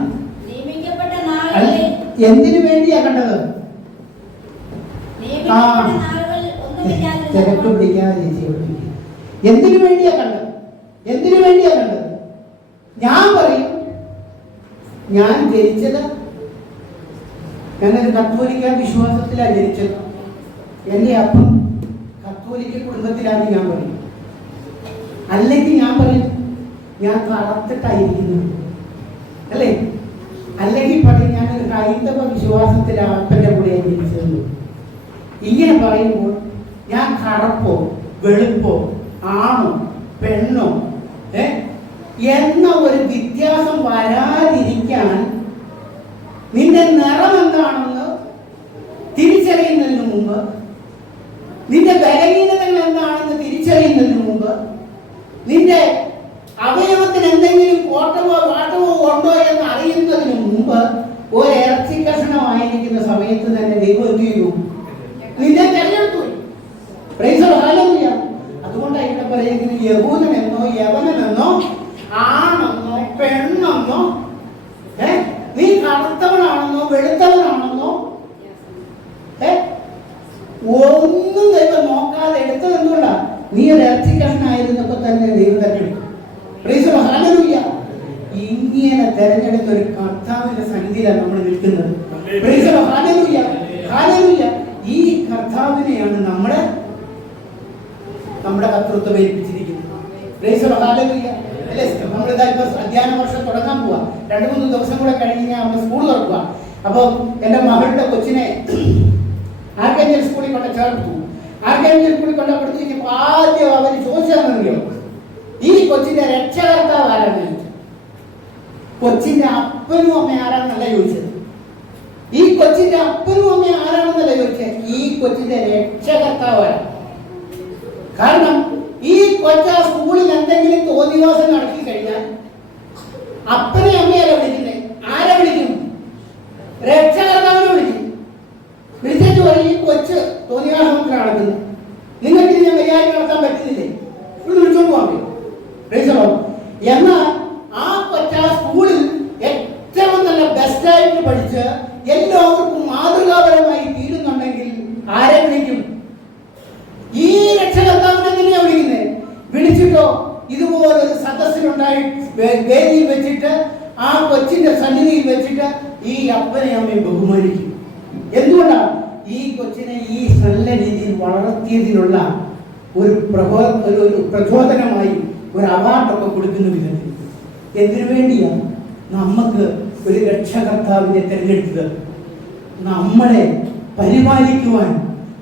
എന്തിനു വേണ്ടിയാ കണ്ടത്? തിരക്ക് പിടിക്കാതെ എന്തിനു വേണ്ടിയാ കണ്ടത്? ഞാൻ പറയും, ഞാൻ ജനിച്ചത്, ഞാനൊരു കത്തോലിക്ക വിശ്വാസത്തിലാണ് ജനിച്ചത്. എൻ്റെ അപ്പം കത്തോലിക്ക കുടുംബത്തിലാണ് ഞാൻ പറയും. അല്ലെങ്കിൽ ഞാൻ പറയും ഞാൻ കറത്തിട്ടായിരിക്കുന്നു, അല്ലേ? അല്ലെങ്കിൽ പറയും ഞാനൊരു ഹൈന്ദവ വിശ്വാസത്തിലാണ് അപ്പൻ്റെ കൂടെ ജനിച്ചത്. ഇങ്ങനെ പറയുമ്പോൾ ഞാൻ കറുപ്പോ വെളുപ്പോ ആണോ പെണ്ണോ എന്ന ഒരു വ്യത്യാസം വരാതിരിക്കാൻ നിന്റെ നിറം എന്താണെന്ന് തിരിച്ചറിയുന്നതിന് മുമ്പ്, നിന്റെ ബലഹീനതകൾ എന്താണെന്ന് തിരിച്ചറിയുന്നതിന് മുമ്പ്, നിന്റെ അവയവത്തിന് എന്തെങ്കിലും കോട്ടമോ വാട്ടമോ ഉണ്ടോ എന്ന് അറിയുന്നതിന് മുമ്പ് ഒരു ഇറച്ചി കഷണമായിരിക്കുന്ന സമയത്ത് തന്നെ ദൈവം എന്ത് ചെയ്തു? നിന്നെ തെരഞ്ഞെടുത്തു. അതുകൊണ്ടാണ് ഇവിടെ പറയുന്നത് യഹൂദനെന്നോ യവനെന്നോ ആണെന്നോ പെണ്ണെന്നോ നീ കറുത്തവനാണെന്നോ വെളുത്തവനാണെന്നോ ഒന്നും ദൈവം നോക്കാതെ എടുത്തത് എന്തുകൊണ്ടാ? നീ ഒരു ഇറച്ചിക്കാരനായിരുന്നപ്പോ തന്നെ ദൈവം തെരഞ്ഞെടുത്തു. ഇങ്ങനെ തെരഞ്ഞെടുത്ത ഒരു കർത്താവിന്റെ സന്നിധിയിലാണ് നമ്മൾ നിൽക്കുന്നത്. ഈ കർത്താവിനെയാണ് നമ്മുടെ കർത്തൃത്വം ഏൽപ്പിച്ചിരിക്കുന്നത്. നമ്മളിതാ ഇപ്പൊ അധ്യയന വർഷം തുടങ്ങാൻ പോവാ. 2-3 ദിവസം കൂടെ കഴിഞ്ഞ് നമ്മൾ സ്കൂൾ തുറക്കുക. അപ്പൊ എന്റെ മകളുടെ കൊച്ചിനെ ആർക്കേഞ്ചൽ സ്കൂളിൽ കൊണ്ട് ചേർത്തു. ആർക്കേഞ്ചൽ സ്കൂളിൽ കൊണ്ടപ്പെടുത്തിരിക്കുമ്പോ ആദ്യം അവർ ചോദിച്ചതെന്നറിയോ, ഈ കൊച്ചിന്റെ രക്ഷകർത്താവ് ആരാണെന്ന് ചോദിച്ചു. കൊച്ചിന്റെ അപ്പനും അമ്മ ആരാണെന്നല്ല ചോദിച്ചത്. ഈ കൊച്ചിന്റെ അപ്പനും അമ്മ ആരാണെന്നല്ല ചോദിച്ചത്. ഈ കൊച്ചിന്റെ രക്ഷകർത്താവ് ആരാണ്? കാരണം ഈ കൊച്ച സ്കൂളിൽ എന്തെങ്കിലും തോന്നിവാസം നടത്തി കഴിഞ്ഞാൽ അപ്പനെ അമ്മയല്ല വിളിക്കുന്നത്. ആരെ വിളിക്കും? രക്ഷകർത്താവിനെ വിളിക്കും. വിളിച്ചിട്ട് പറയും, ഈ കൊച്ച് തോന്നിവാസം നടക്കുന്നത്, നിങ്ങൾക്ക് ഞാൻ കൈകാര്യം നടത്താൻ പറ്റുന്നില്ലേ, ഇവിടെ വിളിച്ചോണ്ട് പോകാൻ പറ്റും. എന്നാൽ ആ കൊച്ച സ്കൂളിൽ ഏറ്റവും നല്ല ബെസ്റ്റായിട്ട് പഠിച്ച് എല്ലാവർക്കും മാതൃകാപരമായി തീരുന്നുണ്ടെങ്കിൽ ആരെ വിളിക്കും? ഈ രക്ഷകർത്താവിനെ തന്നെയാണ് വിളിക്കുന്നത്. വിളിച്ചിട്ടോ ഇതുപോലൊരു സദസ്സിലുണ്ടായി വേദിയിൽ വെച്ചിട്ട് ആ കൊച്ചിന്റെ സന്നിധിയിൽ വെച്ചിട്ട് ഈ അപ്പനെ അമ്മയും ബഹുമാനിക്കും. എന്തുകൊണ്ടാണ്? ഈ കൊച്ചിനെ ഈ നല്ല രീതിയിൽ വളർത്തിയതിനുള്ള ഒരു പ്രചോദനമായി ഒരു അവാർഡൊക്കെ കൊടുക്കുന്ന വിധത്തിൽ. എന്തിനു വേണ്ടിയാണ് നമുക്ക് ഒരു രക്ഷകർത്താവിനെ തിരഞ്ഞെടുത്തത്? നമ്മളെ പരിപാലിക്കുവാൻ,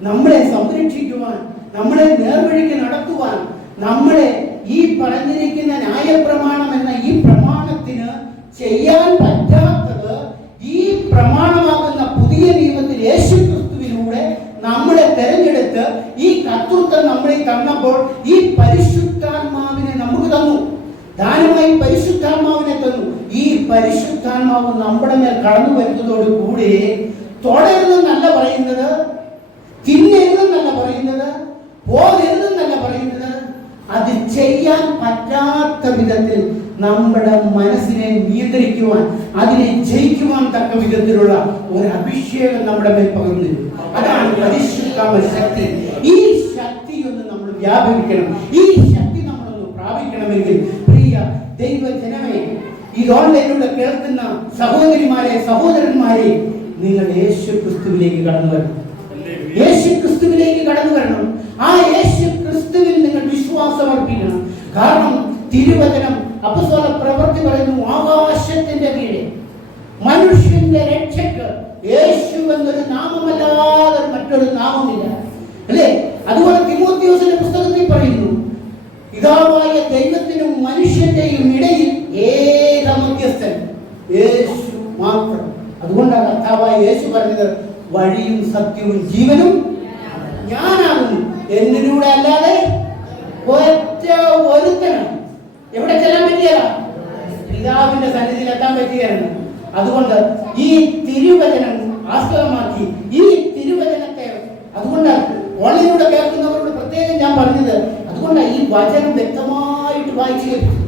നമ്മളെ സംരക്ഷിക്കുവാൻ, നമ്മളെ നേർവഴിക്ക് നടത്തുവാൻ, നമ്മളെ ഈ പറഞ്ഞിരിക്കുന്ന ന്യായപ്രമാണം എന്ന ഈ പ്രമാണത്തിന് ചെയ്യാൻ പറ്റാത്തത് ഈ പ്രമാണമാകുന്ന പുതിയ നിയമത്തിൽ യേശുക്രിസ്തുവിലൂടെ നമ്മളെ തെരഞ്ഞെടുത്ത് ഈ കർത്തൃത്വം നമ്മളെ തന്നപ്പോൾ ഈ പരിശുദ്ധാത്മാവിനെ നമുക്ക് തന്നു. ദാനമായി പരിശുദ്ധാത്മാവിനെ തന്നു. ഈ പരിശുദ്ധാത്മാവ് നമ്മുടെ മേൽ കടന്നു വരുന്നതോടുകൂടി തുടരുന്നല്ല പറയുന്നത്, തിന്നരുതെന്നല്ല പറയുന്നത്, പോകരുതെന്നല്ല പറയുന്നത്. അത് ചെയ്യാൻ പറ്റാത്ത വിധത്തിൽ നമ്മുടെ മനസ്സിനെ നിയന്ത്രിക്കുവാൻ, അതിനെ ജയിക്കുവാൻ തക്ക വിധത്തിലുള്ള ഒരു അഭിഷേകം നമ്മുടെ മേൽ പകർന്നു. അതാണ് പരിശുദ്ധാത്മ ശക്തി. ഈ ശക്തി ഒന്ന് നമ്മൾ വ്യാപരിക്കണം. ഈ ശക്തി നമ്മളൊന്ന് പ്രാപിക്കണമെങ്കിൽ പ്രിയ ദൈവജനമേ, ഈ ഓൺലൈനിലൂടെ കേൾക്കുന്ന സഹോദരിമാരെ സഹോദരന്മാരെ, നിങ്ങൾ യേശു ക്രിസ്തുവിലേക്ക് കടന്നു വരണം. യേശു ക്രിസ്തുവിലേക്ക് കടന്നു വരണം. ആ യേശു ക്രിസ്തുവിൽ നിങ്ങൾ വിശ്വാസം അർപ്പിക്കണം. കാരണം തിരുവചനം അപ്പോസ്തല പ്രവൃത്തി പറയുന്നു, ആകാശത്തിന്റെ കീഴിൽ മനുഷ്യന്റെ രക്ഷയ്ക്ക് യേശു എന്നൊരു നാമമല്ലാതെ മറ്റൊരു നാമമില്ല, അല്ലേ? അതുപോലെ തിമോഥെയോസിന്റെ പുസ്തകത്തിൽ പറയുന്നു, പിതാവായ ദൈവത്തിനും മനുഷ്യന്റെയും ഇടയിൽ ഏക മധ്യസ്ഥൻ യേശു മാത്രം. അതുകൊണ്ടാണ് കർത്താവായ യേശു പറഞ്ഞത്, വഴിയും സത്യവും ജീവനും ഞാനാകുന്നു, എന്നിലൂടെ അല്ലാതെ ഒറ്റ ഒരുത്തനും എവിടെ ചെല്ലാൻ പറ്റിയല്ല, പിതാവിന്റെ സന്നിധിയിൽ എത്താൻ പറ്റുകയാണ്. അതുകൊണ്ട് ഈ തിരുവചനം ആസ്പദമാക്കി ഈ തിരുവചനത്തെ, അതുകൊണ്ട് ഓൺലൈനിലൂടെ കേൾക്കുന്നവരോട് പ്രത്യേകം ഞാൻ പറഞ്ഞത്, അതുകൊണ്ട് ഈ വചനം വ്യക്തമായിട്ട് വായിച്ചു കേൾപ്പിച്ചു.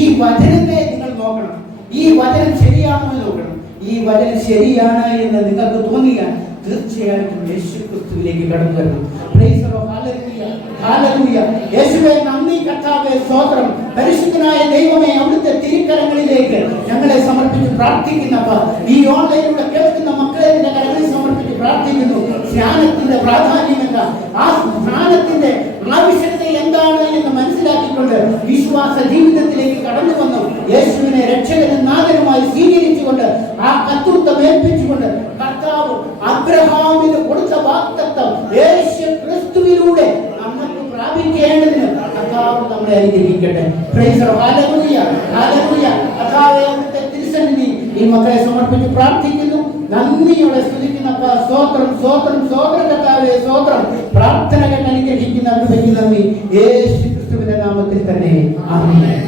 ഈ വചനത്തെ നിങ്ങൾ നോക്കണം. ഈ വചനം ശരിയാണോ എന്ന് നോക്കണം. ഈ വചനം ശരിയാണ് എന്ന് നിങ്ങൾക്ക് തോന്നിയാൽ തീർച്ചയായിട്ടും യേശു ക്രിസ്തുവിലേക്ക് കടന്നു വരണം. യേശുവേ നന്ദി, കർത്താവേ സ്തോത്രം. പരിശുദ്ധനായ ദൈവമേ, അവിടുത്തെ തിരുക്കരങ്ങളിലേക്ക് ഞങ്ങളെ സമർപ്പിച്ച് പ്രാർത്ഥിക്കുന്നപ്പ, ഈ ഓൺലൈനിലൂടെ കേൾക്കുന്ന മക്കളെ നിന്റെ കരങ്ങളിൽ സമർപ്പിച്ച് പ്രാർത്ഥിക്കുന്നു. സ്നാനത്തിന്റെ പ്രാധാന്യം എന്താ, ആ സ്നാനത്തിന്റെ ആവശ്യകത എന്താണ് എന്ന് മനസ്സിലാക്കിക്കൊണ്ട് വിശ്വാസ ജീവിതത്തിലേക്ക് കടന്നു വന്നു യേശുവിനെ രക്ഷകനും നാഥനുമായി സ്വീകരിച്ചുകൊണ്ട് ആ കർത്തൃത്വം ഏൽപ്പിച്ചുകൊണ്ട് കർത്താവ് അബ്രഹാമിന് കൊടുത്ത വാഗ്ദത്തം യേശു ക്രിസ്തുവിലൂടെ നമുക്ക് പ്രാപിക്കേണ്ടതിന് കർത്താവ് നമ്മളെ അനുഗ്രഹിക്കട്ടെ. തിരുസന്നിധി ഈ മക്കളെ സമർപ്പിച്ച് പ്രാർത്ഥിക്കുന്നു. നന്ദിയോടെ സ്തുതിക്കുന്ന സ്തോത്രം സ്തോത്രം സ്തോത്രം കർത്താവേ സ്തോത്രം. പ്രാർത്ഥനകൾ അനുഗ്രഹിക്കുന്ന നന്ദി യേശു ക്രിസ്തുവിന്റെ നാമത്തിൽ തന്നെ ആമേൻ.